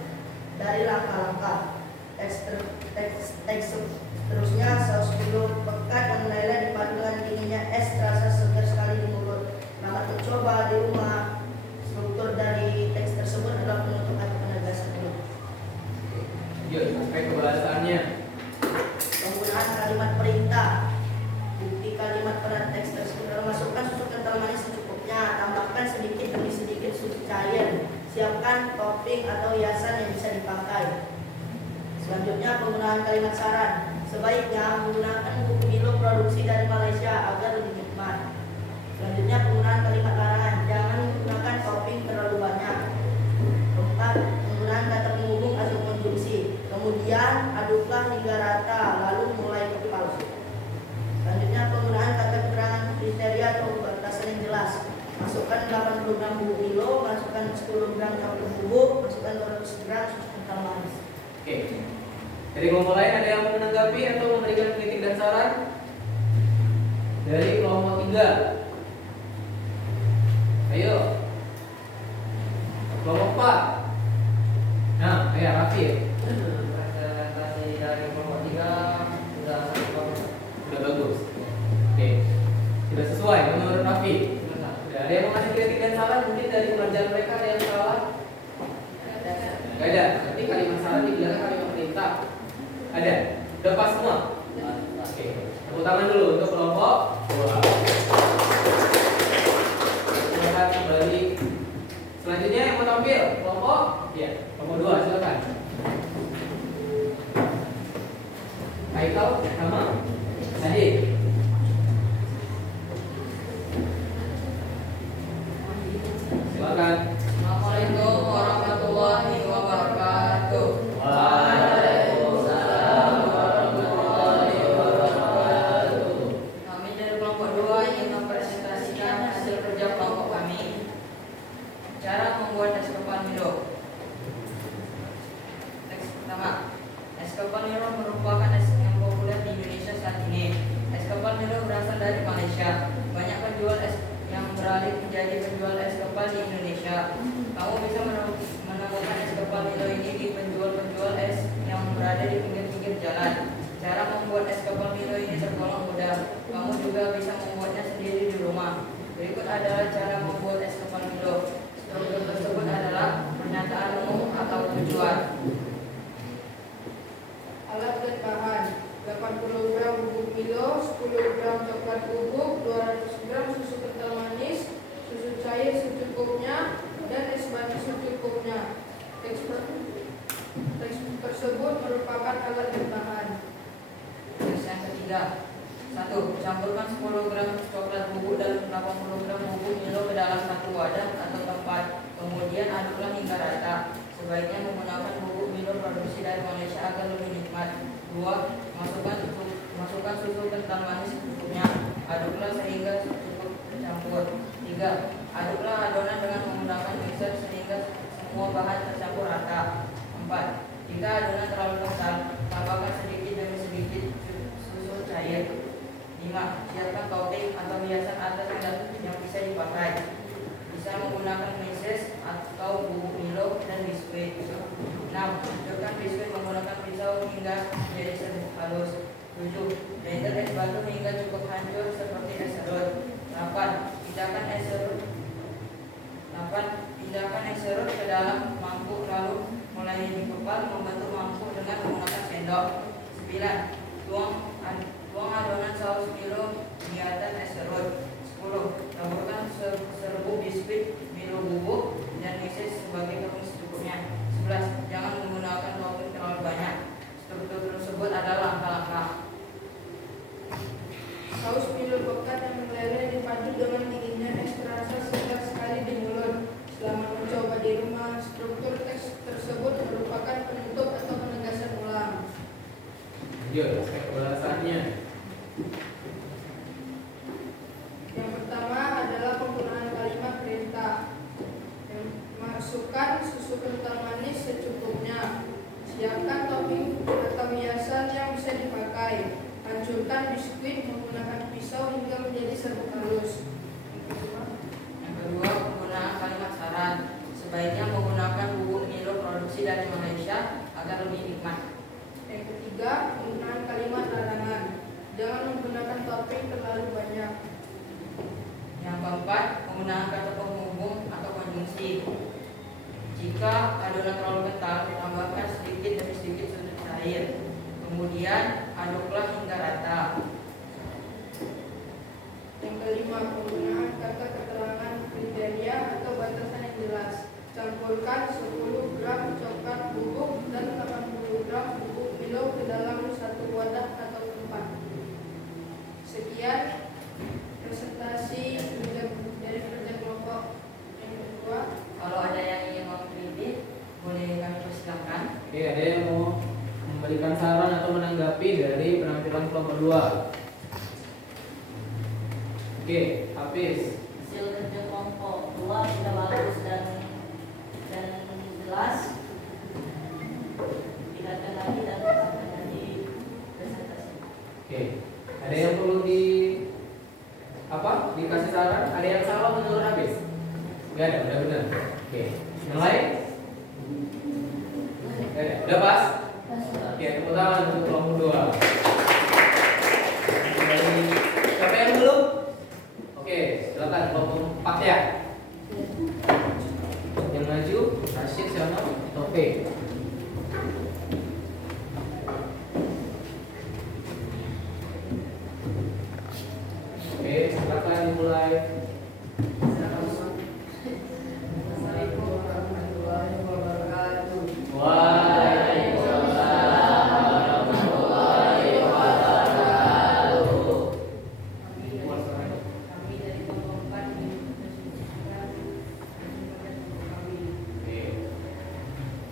dari langkah-langkah. Teks seterusnya, saus Milo pekat yang meleleh dipadu dengan dinginnya es terasa segar sekali di mulut. Selamat mencoba di rumah. Struktur dari teks tersebut adalah penutup atau penegasan dulu. Lanjut, aspek kebahasaannya. Penggunaan kalimat perintah. Bukti kalimat pada teks tersebut adalah masukkan susu kental manis secukupnya, tambahkan sedikit demi sedikit susu cair, siapkan topping atau hiasan yang bisa dipakai. Selanjutnya, penggunaan kalimat saran. Sebaiknya menggunakan bubuk Milo produksi dari Malaysia agar lebih nikmat. Selanjutnya, penggunaan kalimat larangan. Jangan menggunakan topping terlalu banyak. Keempat, penggunaan kata penghubung atau konjungsi. Kemudian aduklah hingga rata, lalu mulai kepal. Selanjutnya, penggunaan kata keterangan kriteria atau batasan yang jelas. Masukkan 80 gram bubuk Milo, masukkan 10 gram campur bubuk, masukkan 200 gram susu kental manis. Oke. Dari kelompok lain ada yang mau menanggapi atau memberikan kritik dan saran? Dari kelompok 3. Ayo. Kelompok 4. Nah, ayo Raffi. Presentasi dari kelompok 3 sudah Sudah bagus. Oke. Sudah sesuai menurut Raffi. Ada yang mau kasih kritik dan saran? Mungkin dari pengajaran mereka ada yang salah? Gak ada. Tapi kalimat saran di belakang kalimat perintah. Ada. Udah pas semua? Oke. Tepuk tangan dulu untuk kelompok 2. Silakan kembali. Selanjutnya yang mau tampil kelompok? Ya, kelompok 2 silakan. Aikal sama Adi. Silakan. Assalamualaikum warahmatullahi wabarakatuh. Waalaikumsalam warahmatullahi wabarakatuh. Kami dari kelompok 2 ingin mempresentasikan hasil kerja kelompok kami. Cara membuat es kepal Milo. Teks pertama, es kepal Milo merupakan es yang populer di Indonesia saat ini. Es kepal Milo berasal dari Malaysia. Banyak penjual es yang beralih menjadi penjual es kepal di Indonesia. Kamu bisa menemukan es kepal Milo ini di penjual-penjual es yang berada di pinggir-pinggir jalan. Cara membuat es kepal Milo ini tergolong mudah. Kamu juga bisa membuatnya sendiri di rumah. Berikut adalah cara membuat es kepal Milo. Struktur tersebut adalah pernyataan umum atau tujuan. Alat dan bahan: 80 gram bubuk Milo, 10 gram coklat bubuk, 200 gram susu kental manis, susu cair secukupnya, dan es batu secukupnya. Teks tersebut merupakan alat dan bahan. Teks yang ketiga. 1. Campurkan 10 gram coklat bubuk dan 80 gram bubuk Milo ke dalam satu wadah atau tempat. Kemudian aduklah hingga rata. Sebaiknya menggunakan bubuk Milo produksi dari Malaysia agar lebih nikmat. 2. Masukkan susu kental manis secukupnya. Aduklah sehingga cukup tercampur. 3. Aduklah adonan dengan menggunakan mixer sehingga semua bahan tercampur rata. 4. Jika adonan terlalu kental, tambahkan sedikit demi sedikit susu cair. 5. Siapkan topping atau hiasan atas yang bisa dipakai. Bisa menggunakan meses atau bubuk Milo dan biskuit. 6. Hancurkan biskuit menggunakan pisau hingga menjadi serbuk halus. 7. Blender es batu hingga cukup hancur seperti es serut. 8. Pindahkan es serut ke dalam mangkuk lalu mulai dikepal membentuk mangkuk dengan menggunakan sendok. 9. Tuang adonan saus Milo di atas es serut. 10. Taburkan serbuk biskuit Milo bubuk dan meses sebagai tepung secukupnya. 11. Jangan menggunakan topping terlalu banyak. Struktur tersebut adalah langkah-langkah. Saus Milo pekat yang meleleh dipadu dengan dinginnya es terasa segar sekali di mulut. Selamat mencoba di rumah. Struktur teks tersebut merupakan penutup atau penegasan ulang. Yuk, saya ulasannya. Yang pertama adalah penggunaan kalimat perintah. Masukkan susu kental manis secukupnya. Siapkan topping atau hiasan yang bisa dipakai. Hancurkan biskuit menggunakan pisau hingga menjadi serbuk halus. Yang kedua, penggunaan kalimat saran. Sebaiknya menggunakan bubuk Milo produksi dari Malaysia agar lebih nikmat. Yang ketiga, penggunaan kalimat larangan. Jangan menggunakan topping terlalu banyak. Yang keempat, penggunaan kata penghubung atau konjungsi. Jika adonan terlalu kental, tambahkan sedikit demi sedikit susu cair. Kemudian aduklah hingga rata. Yang kelima, penggunaan kata keterangan kriteria atau batasan yang jelas. Campurkan 10 gram coklat bubuk dan 80 gram bubuk Milo ke dalam satu wadah atau tempat. Sekian presentasi dari kerja kelompok yang kedua. Kalau ada yang ingin mengkritik, boleh kami persilahkan. Oke, ada yang mau memberikan saran atau menanggapi dari penampilan kelompok 2? Oke, Hafiz. Hasil kerja kelompok 2 sudah bagus. Oke, yang lain? Udah pas? Oke, tepuk tangan untuk kelompok 2. Siapa yang belum? Oke, silakan kelompok 4 ya. Yang maju, Asyik sama Taufik. Oke, silakan dimulai. Assalamualaikum warahmatullahi wabarakatuh. Waalaikumsalam warahmatullahi wabarakatuh. Kami dari kelompok 4 ingin mensukseskan kami. Oke.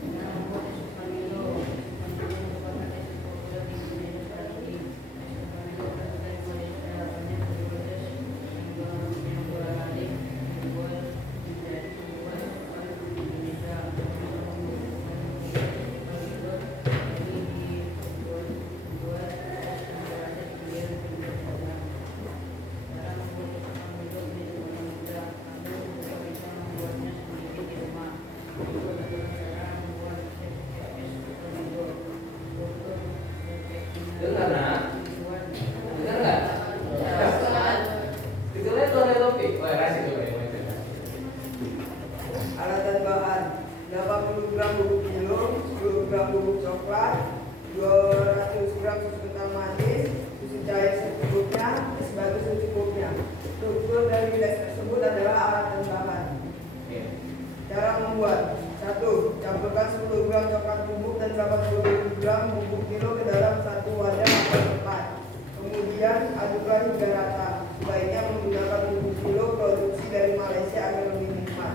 Nama Sukamilo, merupakan populer di Indonesia saat ini. Sukamilo berasal dari Malaysia, harapannya dari proses yang beralih membuat menjadi membuat orang di Indonesia Dengar nak? Dengar nggak? Dengarnya tuh ada topik. Wah, kasih tuh yang mana? Alat dan bahan 80 gram bubuk milo, 10 gram bubuk coklat, 200 gram susu kental manis, susu cair secukupnya, es batu secukupnya. Struktur dari les tersebut adalah alat dan bahan. Oke. Cara membuat: 1. Campurkan 10 gram coklat bubuk dan 80 gram bubuk milo ke dalam satu wadah atau tempat. Kemudian aduklah hingga rata. Sebaiknya menggunakan bubuk milo produksi dari Malaysia agar lebih nikmat.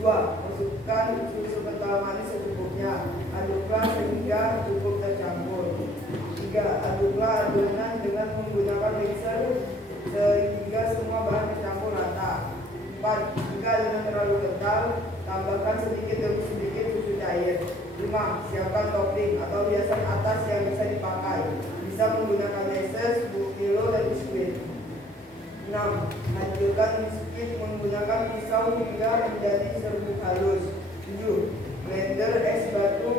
2. Masukkan susu kental manis secukupnya. Aduklah sehingga cukup tercampur. 3. Aduklah adonan dengan menggunakan mixer sehingga semua bahan tercampur rata. 4. Jika adonan terlalu kental, tambahkan sedikit demi sedikit susu cair. 5. Siapkan topping atau hiasan atas yang bisa dipakai. Bisa menggunakan meses, bubuk milo, dan biskuit. 6. Hancurkan biskuit menggunakan pisau hingga menjadi serbuk halus. 7. Blender es batu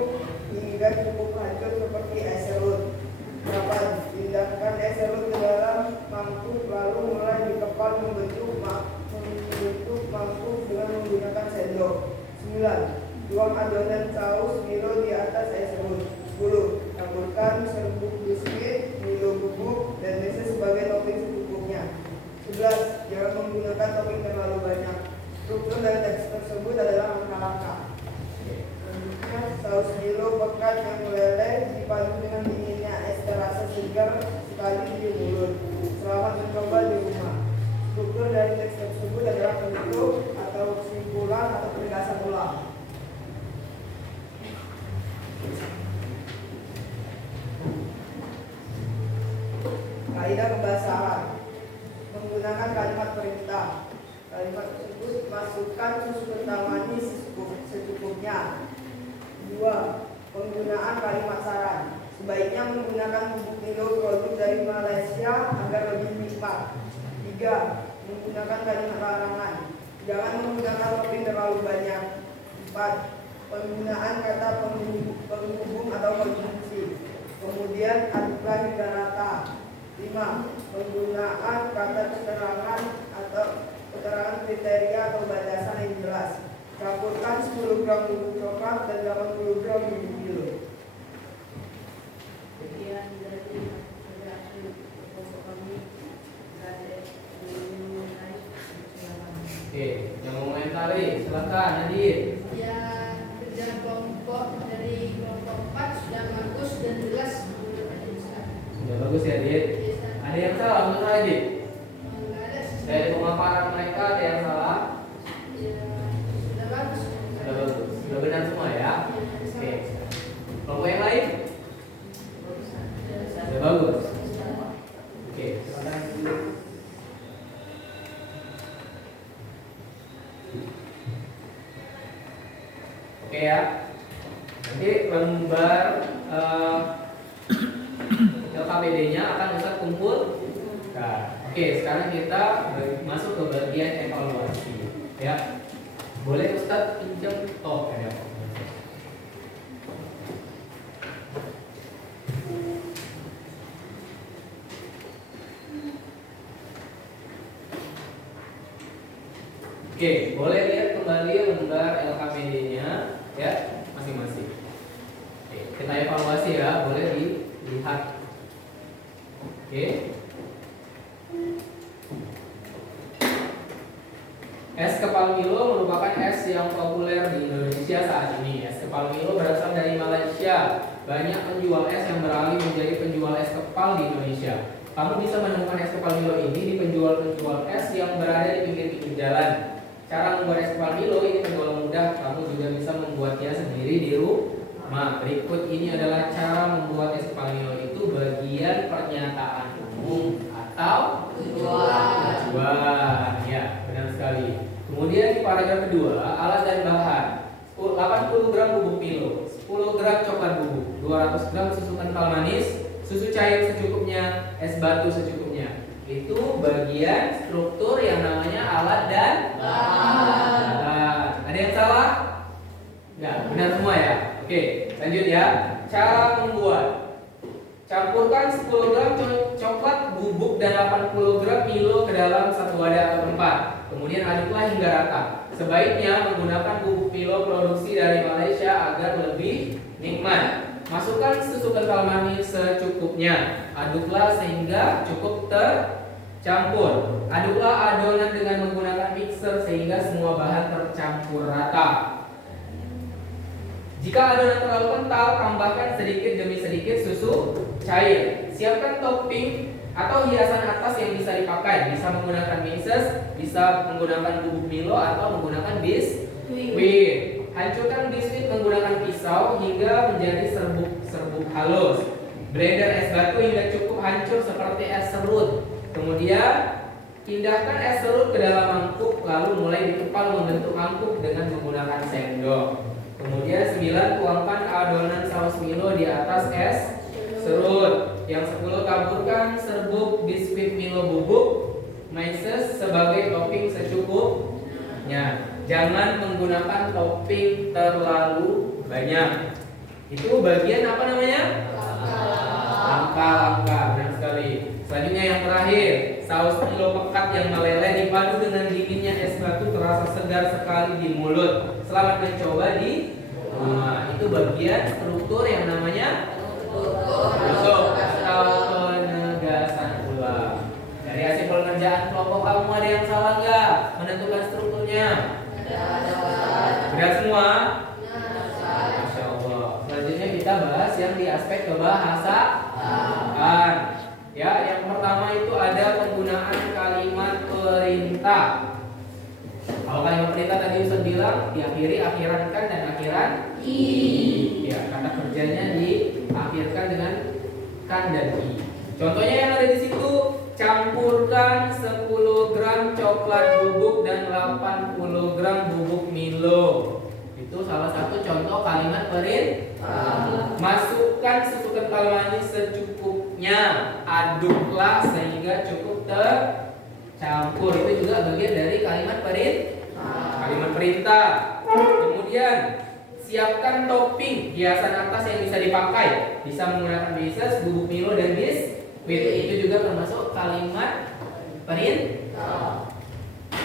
hingga cukup hancur seperti es serut. 8. Pindahkan es serut ke dalam mangkuk lalu mulai dikepal membentuk mangkuk dengan menggunakan sendok. 9. Tuang adonan saus milo di atas es serut. 10. Taburkan serbuk biskuit, milo bubuk, dan meses sebagai topping secukupnya. 11. Jangan menggunakan topping terlalu banyak. Struktur dari teks tersebut adalah langkah-langkah. Selanjutnya, saus milo pekat yang meleleh dipadu dengan dinginnya es terasa segar sekali di mulut. Selamat mencoba di rumah. Struktur dari teks tersebut adalah penutup atau kesimpulan atau penegasan ulang. Kaidah pembahasan menggunakan kalimat perintah. Kalimat tersebut: masukkan susu kental manis secukupnya. 2. Penggunaan kalimat saran: sebaiknya menggunakan bubuk milo produk dari Malaysia agar lebih nikmat. 3. Menggunakan kalimat larangan: jangan menggunakan topping terlalu banyak. 4. Penggunaan kata penghubung atau konjungsi. Kemudian aduklah hingga rata. 5. Penggunaan kata keterangan atau keterangan kriteria atau batasan yang jelas. Campurkan 10 gram bubuk coklat dan 80 gram bubuk milo. Sekian dari hasil kelompok kami. Oke, yang mau komentari silakan Nadir. Ya, kerja kelompok dari kelompok 4 sudah bagus dan jelas. Sudah bagus ya, Dit. Ada yang salah menurut Adit? Enggak ada sih. Dari pemaparan mereka ada yang salah? Ya, sudah bagus. Sudah bagus. Sudah benar semua ya? Oke. Kelompok yang lain? Sudah bagus. Oke, silakan. Oke ya. Nanti lembar LKPD-nya akan Ustaz kumpul. Nah, oke, sekarang kita masuk ke bagian evaluasi ya. Boleh Ustadz pinjam? Oh, ada. Oke, boleh lihat kembali lembar LKPD-nya ya, masing-masing. Oke, kita evaluasi ya, boleh dilihat. Oke. Es kepal Milo merupakan es yang populer di Indonesia saat ini. Es kepal Milo berasal dari Malaysia. Banyak penjual es yang beralih menjadi penjual es kepal di Indonesia. Kamu bisa menemukan es kepal Milo ini di penjual-penjual es yang berada di pinggir-pinggir jalan. Cara membuat es kepal Milo ini tergolong mudah. Kamu juga bisa membuatnya sendiri di rumah. Berikut ini adalah cara membuat es kepal Milo itu bagian pernyataan umum atau tujuan. Ya, benar sekali. Kemudian di paragraf kedua, alat dan bahan. 80 gram bubuk Milo, 10 gram coklat bubuk, 200 gram susu kental manis, susu cair secukupnya, es batu secukupnya. Itu bagian struktur yang namanya alat dan bahan. Ada yang salah? Enggak, benar semua ya. Oke, lanjut ya. Cara membuat. Campurkan 10 gram coklat bubuk dan 80 gram Milo ke dalam satu wadah atau tempat. Kemudian aduklah hingga rata. Sebaiknya menggunakan bubuk Milo produksi dari Malaysia agar lebih nikmat. Masukkan susu kental manis secukupnya. Aduklah sehingga cukup tercampur. Aduklah adonan dengan menggunakan mixer sehingga semua bahan tercampur rata. Jika adonan terlalu kental, tambahkan sedikit demi sedikit susu cair. Siapkan topping atau hiasan atas yang bisa dipakai. Bisa menggunakan meses, bisa menggunakan bubuk Milo atau menggunakan biskuit. Hancurkan biskuit menggunakan pisau hingga menjadi serbuk halus. Blender es batu hingga cukup hancur seperti es serut. Kemudian pindahkan es serut ke dalam mangkuk, lalu mulai dikepal membentuk mangkuk dengan menggunakan sendok. Kemudian 9, tuangkan adonan saus Milo di atas es serut. Yang 10, taburkan serbuk biskuit Milo bubuk meses sebagai topping secukupnya. Jangan menggunakan topping terlalu banyak. Itu bagian apa namanya? Langkah-langkah, benar sekali. Selanjutnya yang terakhir, saus Milo pekat yang meleleh dipadu dengan dinginnya es batu terasa segar sekali di mulut. Selamat mencoba di rumah. Itu bagian struktur yang namanya struktur atau penegasan ulang. Dari hasil pengerjaan kelompok kamu ada yang salah nggak menentukan strukturnya? Benar semua? Masya Allah. Selanjutnya kita bahas yang di aspek kebahasaan. Ya, yang pertama itu ada penggunaan kalimat perintah. Kalau kalimat perintah tadi Ustaz bilang diakhiri akhiran kan dan akhiran i. Ya, kata kerjanya diakhirkan dengan kan dan i. Contohnya yang ada di situ, campurkan 10 gram coklat bubuk dan 80 gram bubuk Milo. Itu salah satu contoh kalimat perintah. Masukkan susu kental manis secukupnya. Aduklah sehingga cukup tercampur. Itu juga bagian dari kalimat perintah. Kemudian siapkan topping hiasan atas yang bisa dipakai. Bisa menggunakan meses, bubuk Milo dan biskuit. Itu juga termasuk kalimat perintah.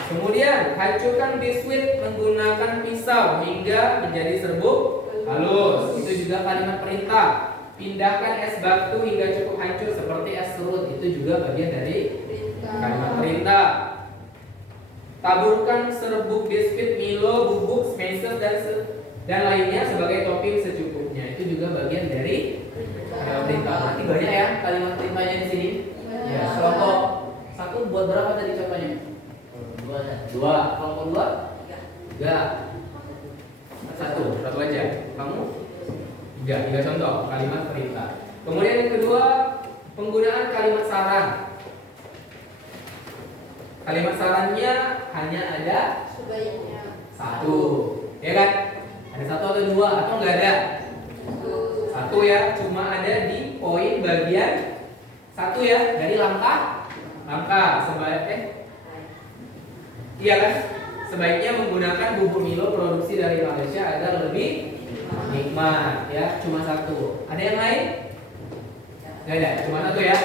Kemudian hancurkan biskuit menggunakan pisau hingga menjadi serbuk halus. Itu juga kalimat perintah. Pindahkan es batu hingga cukup hancur seperti es serut. Itu juga bagian dari kalimat perintah. Taburkan serbuk biskuit Milo, bubuk, meses dan lainnya sebagai topping secukupnya. Itu juga bagian dari kalimat perintah. Nanti banyak ya kalimat perintahnya di sini. Ya, kelompok 1 buat berapa tadi contohnya? 2. Kelompok 2? 3. 1 aja. Kamu? 3 contoh kalimat perintah. Kemudian yang kedua, penggunaan kalimat saran. Kalimat sarannya hanya ada Sebaiknya 1, ya kan? Ada 1 atau 2 atau enggak ada? 1 ya, cuma ada di poin bagian 1 ya, dari langkah sebaik iya kan? sebaiknya menggunakan bubuk Milo produksi dari Malaysia agar lebih nikmat ya. Cuma satu. Ada yang lain? Nggak ada, cuma satu ya.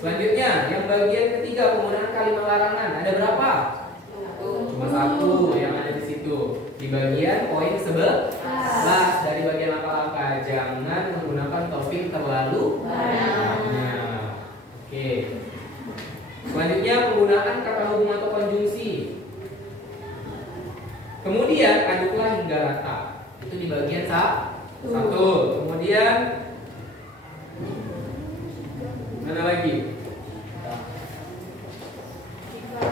Selanjutnya yang bagian ketiga penggunaan kalimat larangan ada berapa? Cuma satu yang ada di situ. Di bagian poin 11 dari bagian langkah-langkah, jangan menggunakan topping terlalu banyak. Oke. Selanjutnya penggunaan kata hubung atau konjungsi. Kemudian aduklah hingga rata. Itu di bagian satu. Kemudian mana lagi?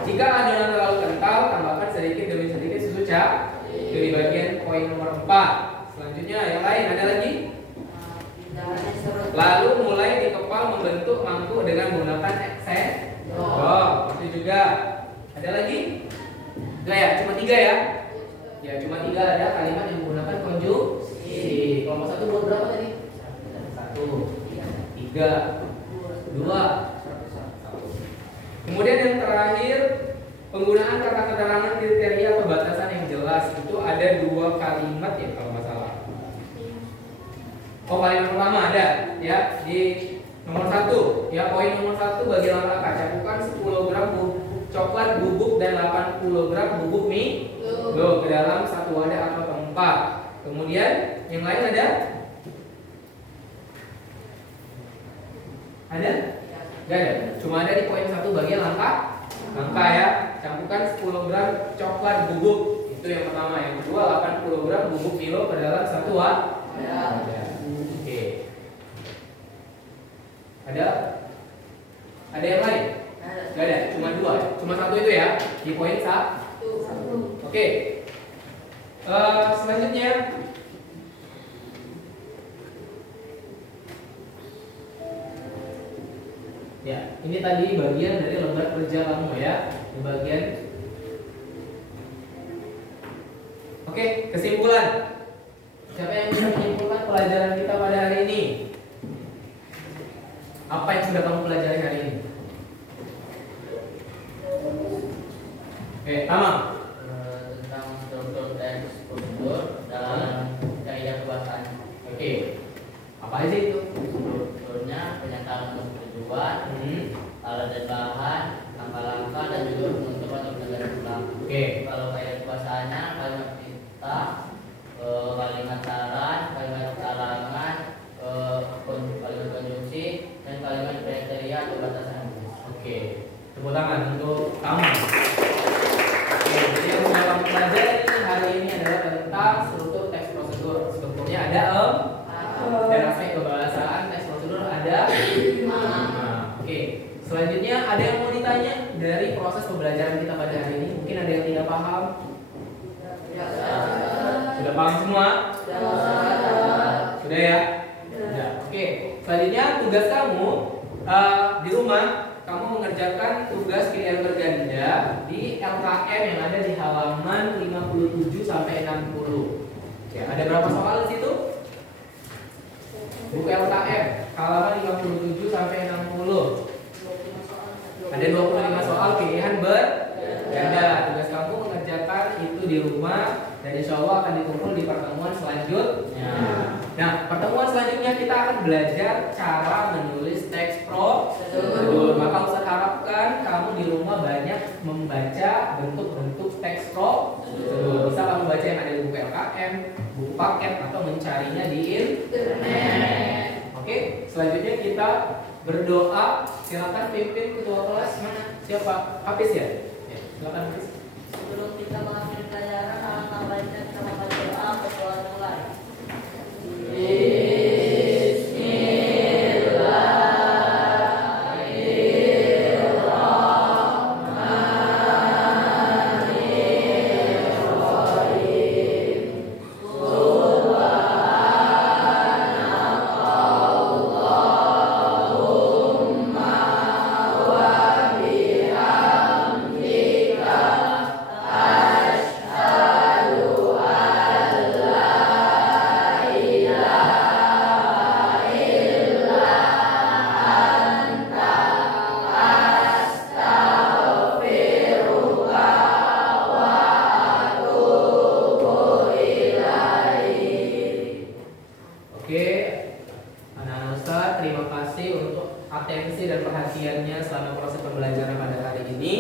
Jika adonan terlalu kental, tambahkan sedikit demi sedikit susu cair. Itu di bagian poin nomor 4. Selanjutnya yang lain ada lagi? Lalu mulai dikepal membentuk mangkuk dengan menggunakan sendok. Itu juga. Ada lagi? Enggak ya? Cuma 3 ya? Ya cuma 3 ada kalimat yang menggunakan konjungsi. Kelompok 1 buat berapa tadi? 1, 3, 2. Kemudian yang terakhir, penggunaan kata keterangan kriteria atau batasan yang jelas. Itu ada 2 kalimat ya kalau nggak salah. Oh, kalimat pertama ada ya di nomor 1 ya, poin nomor 1 bagi langkah campurkan 10 gram bubuk coklat bubuk dan 80 gram bubuk Milo ke dalam satu wadah atau tempat. Kemudian yang lain ada? Ada? Gak ada. Cuma ada di poin 1 bagian langkah ya. Campurkan 10 gram coklat bubuk. Itu yang pertama. Yang kedua 80 gram bubuk Milo ke dalam satu wadah. Oke. Ada? Ada yang lain? Gak ada. Cuma 2. Cuma 1 itu ya. Di poin 1. Oke. Selanjutnya ya, ini tadi bagian dari lembar kerja kamu ya. Di bagian. Oke, kesimpulan. Siapa yang bisa menyimpulkan pelajaran kita pada hari ini? Apa yang sudah kamu pelajari hari ini? Oke, Tamam. Tentang struktur teks prosedur dan kaidah kebahasaan. Oke. Apa aja itu? Strukturnya pernyataan untuk tujuan, alat dan bahan, langkah-langkah dan juga penutup atau penegasan ulang. Oke. Kalau kaidah kebahasaannya kalimat perintah, kalimat saran, kalimat larangan, kalimat konjungsi dan kalimat kriteria atau batasan. Oke. Tepuk tangan untuk kamu. Oke, jadi yang sudah kamu pelajari hari ini adalah tentang struktur teks prosedur. Strukturnya ada dan aspek kebahasaan teks prosedur ada 5. Oke. Selanjutnya ada yang mau ditanya dari proses pembelajaran kita pada hari ini? Mungkin ada yang tidak paham? Sudah paham semua? Sudah ya? Sudah. Oke. Selanjutnya tugas kamu di rumah, kamu mengerjakan tugas pilihan berganda di LKM yang ada di halaman 57 sampai 60. Ya, ada berapa soal di situ? Buku LKM halaman 57 sampai 60. Ada 25 soal pilihan berganda. Tugas kamu mengerjakan itu di rumah dan insya Allah akan dikumpul di pertemuan selanjutnya. Nah, pertemuan selanjutnya kita akan belajar cara menulis teks prosedur. Maka Ustaz harapkan kamu di rumah banyak membaca bentuk-bentuk teks prosedur. Bisa kamu baca yang ada di buku LKM, buku paket, atau mencarinya di internet. Oke, selanjutnya kita berdoa. Silakan pimpin ketua kelas. Mana? Siapa? Hafiz ya? Ya, silakan Hafiz. Sebelum kita mengakhiri pelajaran, alangkah baiknya kita membaca doa berdoa mulai. Asyhadu pembelajaran pada hari ini.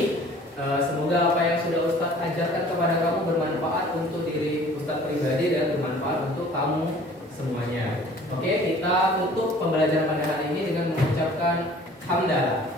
Semoga apa yang sudah Ustadz ajarkan kepada kamu bermanfaat untuk diri Ustadz pribadi dan bermanfaat untuk kamu semuanya. Oke, kita tutup pembelajaran pada hari ini dengan mengucapkan hamdalah.